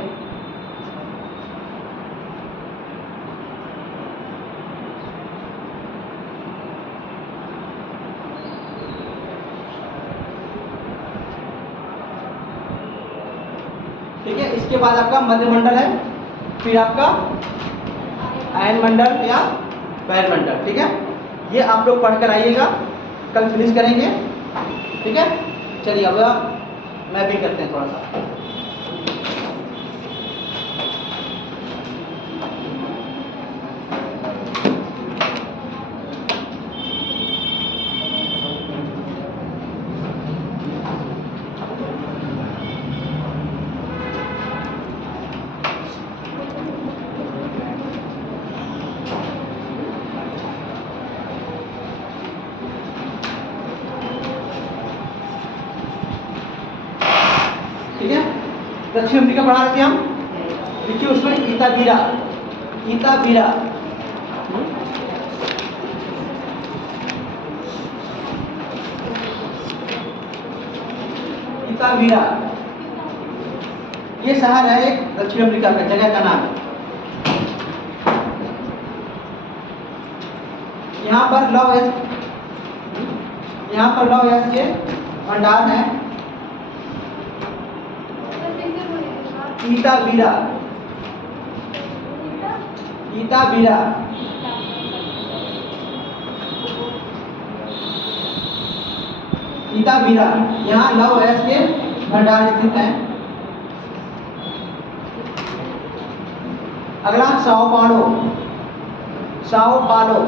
ठीक है, इसके बाद आपका मध्यमंडल है, फिर आपका आयन मंडल या वायुमंडल। ठीक है, ये आप लोग पढ़ कर आइएगा, कल फिनिश करेंगे। ठीक है, चलिए अब मैं भी करते हैं थोड़ा सा। ठीक है, दक्षिण अफ्रीका पढ़ा रहे थे हम। देखिए उसमें इताबीरा, इताबीरा इताबीरा ये शहर है एक दक्षिण अफ्रीका का, जगह का नाम है। यहाँ पर लौह यश के भंडार है। इताबीरा, इताबीरा इताबीरा यहाँ लौह यश के भंडार स्थित है। अगला साओ पालो, साओ पालो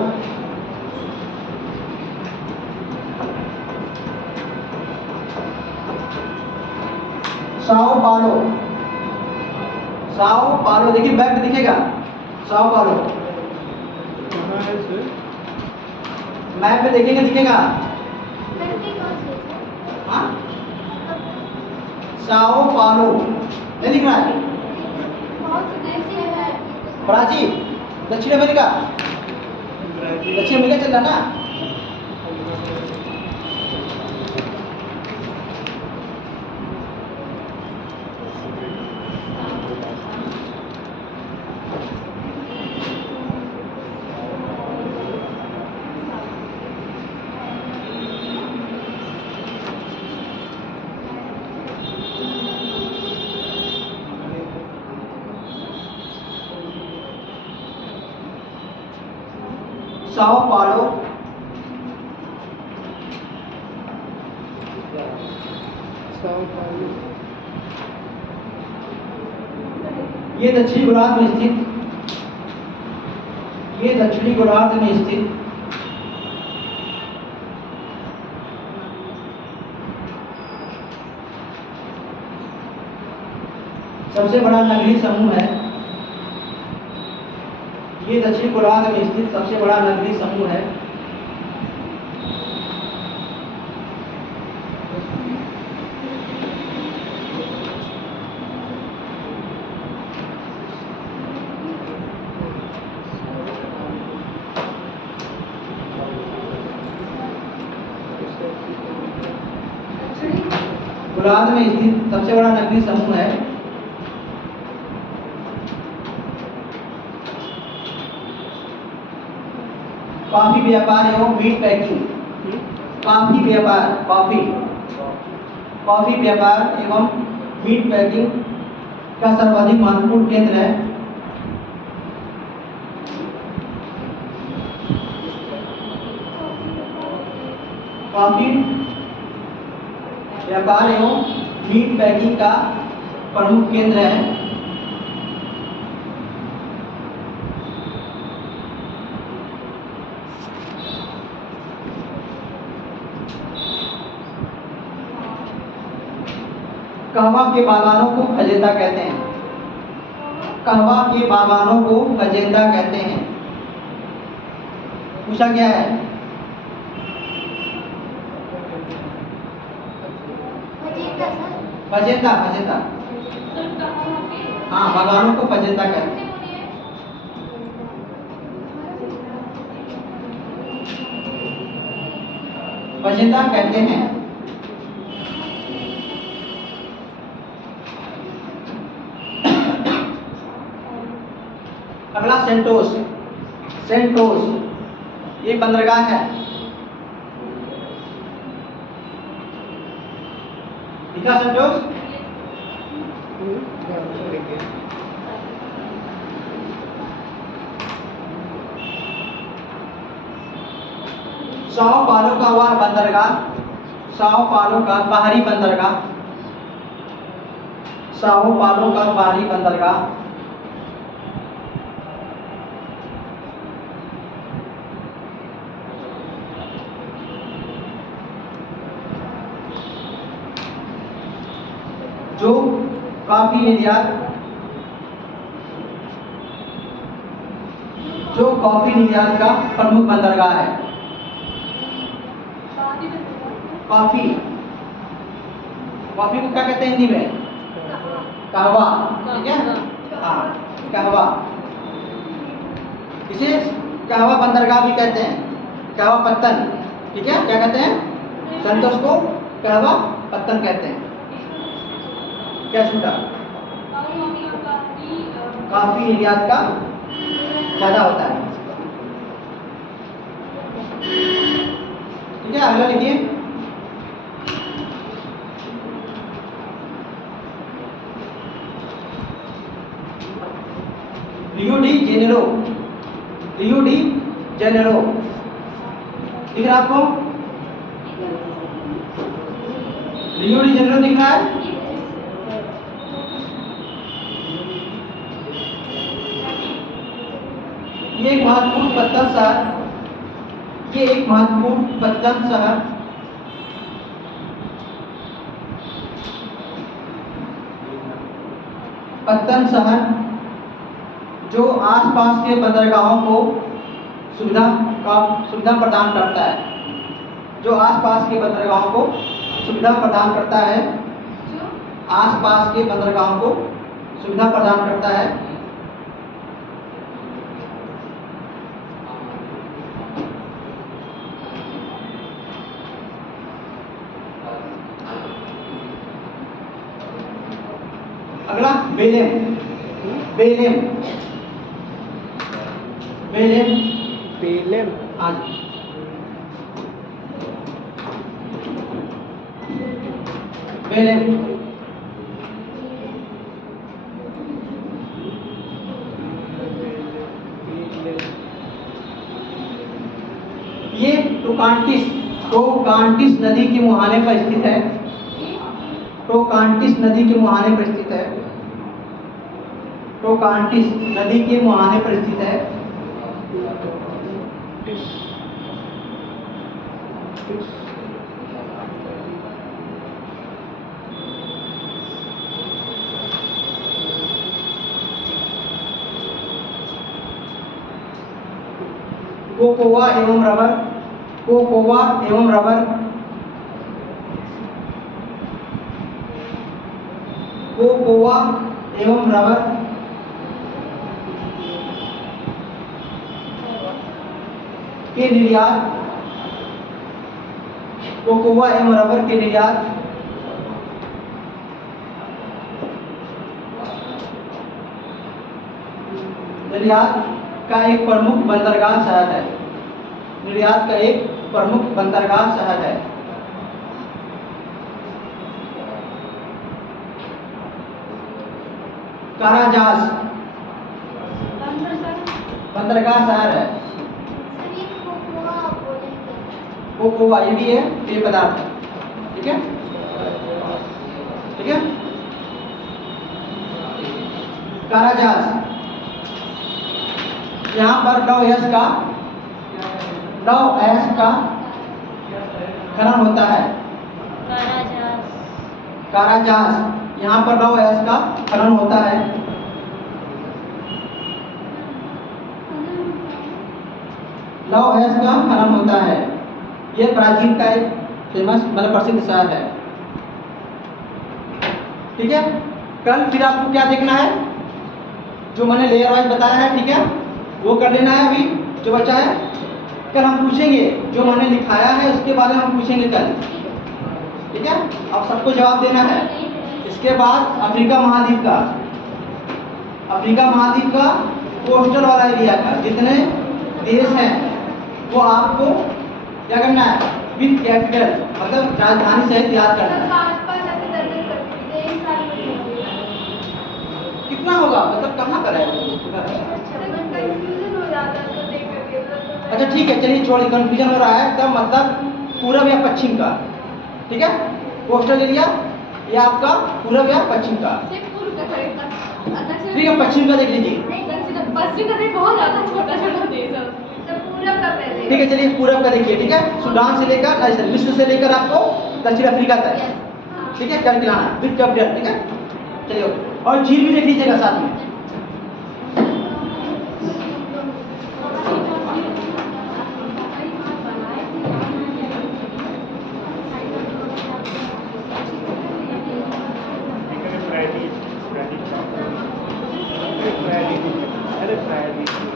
साओ पालो, साओ पालो देखिए बैक में दिखेगा साओ पालो, कहाँ है सर? मैप में देखेंगे दिखेगा। हाँ, साओ पालो नहीं दिख रहा है? ब्राजील, दक्षिण अमेरिका, दक्षिण अमेरिका चल रहा ना। साओ पालो साओ पालो ये दक्षिणी गोलार्ध में स्थित, ये दक्षिणी गोलार्ध में स्थित सबसे बड़ा नगरीय समूह है। ये दक्षिण गोलार्ध में स्थित सबसे बड़ा नगरीय समूह है। गोलार्ध में स्थित सबसे बड़ा नगरीय समूह है। कॉफी व्यापार एवं मीट पैकिंग, कॉफी व्यापार, कॉफी व्यापार एवं मीट पैकिंग का सर्वाधिक महत्वपूर्ण केंद्र है। कॉफी व्यापार एवं मीट पैकिंग का प्रमुख केंद्र है। कहवा के बागानों को खजेंदा कहते हैं। कहवा के बागानों को खजेंदा कहते हैं। पूछा गया है। फजेंदा, फजेंदा, हाँ, बागानों को फजेंदा कहते हैं। फजेंदा कहते हैं। अगला सेंटोस, सेंटोस ये बंदरगाह है। दिखा सेंटोस? साओ पालो का वह बंदरगाह, साओ पालो का बाहरी बंदरगाह, साओ पालो का बाहरी बंदरगाह जो कॉफी निर्यात का प्रमुख बंदरगाह है। कॉफी, कॉफी को क्या कहते हैं हिंदी में? कहवा, ठीक है, हाँ, कहवा। इसे कहवा बंदरगाह भी कहते हैं, कहवा पत्तन, ठीक है। क्या कहते हैं? संतोष को कहवा पत्तन कहते हैं। क्या छूटा? कॉफी निर्यात का ज्यादा होता है, ठीक है। अगला लिखिए। Rio de Janeiro, Rio de Janeiro दिख रहा है आपको? रियो डी जेनेरो दिख रहा है? ये एक महत्वपूर्ण पत्तन शहर, ये एक महत्वपूर्ण पत्तन शहर जो आसपास के बंदरगाहों को सुविधा प्रदान करता है, जो आसपास के बंदरगाहों को सुविधा प्रदान करता है, आसपास के बंदरगाहों को सुविधा प्रदान करता है। अगला बेलेम, बेलेम, बेलेम, बेलेम, हाँ, बेलेम ये टोकांटिस नदी के मुहाने पर स्थित है। टोकांटिस नदी के मुहाने पर स्थित है। टोकांटिस नदी के मुहाने पर स्थित है। कोकोआ एवं रबर, कोकोआ एवं रबर, कोकोआ एवं रबर के निर्यात, कोकोआ एवं रबर के निर्यात का एक प्रमुख बंदरगाह शहर है। निर्यात का एक प्रमुख बंदरगाह शहर है। काराजास बंदर सर बंदरगाह शहर है। कोकोआ ये भी है पेय पदार्थ है। ठीक है, ठीक है। काराजास, यहाँ पर लौ एस का खनन होता है। काराजास, यहाँ पर लौ एस का खनन होता है। लौ एस का खनन होता है। ये ब्राजील का एक फेमस मतलब प्रसिद्ध शहर है। ठीक है, कल फिर आपको क्या देखना है, जो मैंने लेयर वाइज बताया है, ठीक है, वो कर लेना है। अभी जो बचा है कल हम पूछेंगे, जो मैंने लिखाया है उसके बारे में हम पूछेंगे कल। ठीक है, अब सबको जवाब देना है। इसके बाद अफ्रीका महाद्वीप का कोस्टल वाला एरिया का जितने देश हैं वो आपको क्या करना है, विद कैपिटल मतलब राजधानी सहित याद करना है। कितना होगा मतलब कहाँ पर है? अच्छा ठीक है, चलिए छोड़िए, कंफ्यूजन हो रहा है तब मतलब पूरब या पश्चिम का। ठीक है, कोस्टल एरिया या आपका पूरब या पश्चिम का। ठीक है, पश्चिम का देख लीजिए। ठीक है, चलिए पूरब का देखिए। ठीक है, सूडान से लेकर मिस्र से लेकर आपको दक्षिण अफ्रीका तक। ठीक है, कल खिलाना विद कैपिटल। ठीक है, चलिए, और झील भी देख लीजिएगा साथ में। अरे फ्राइडे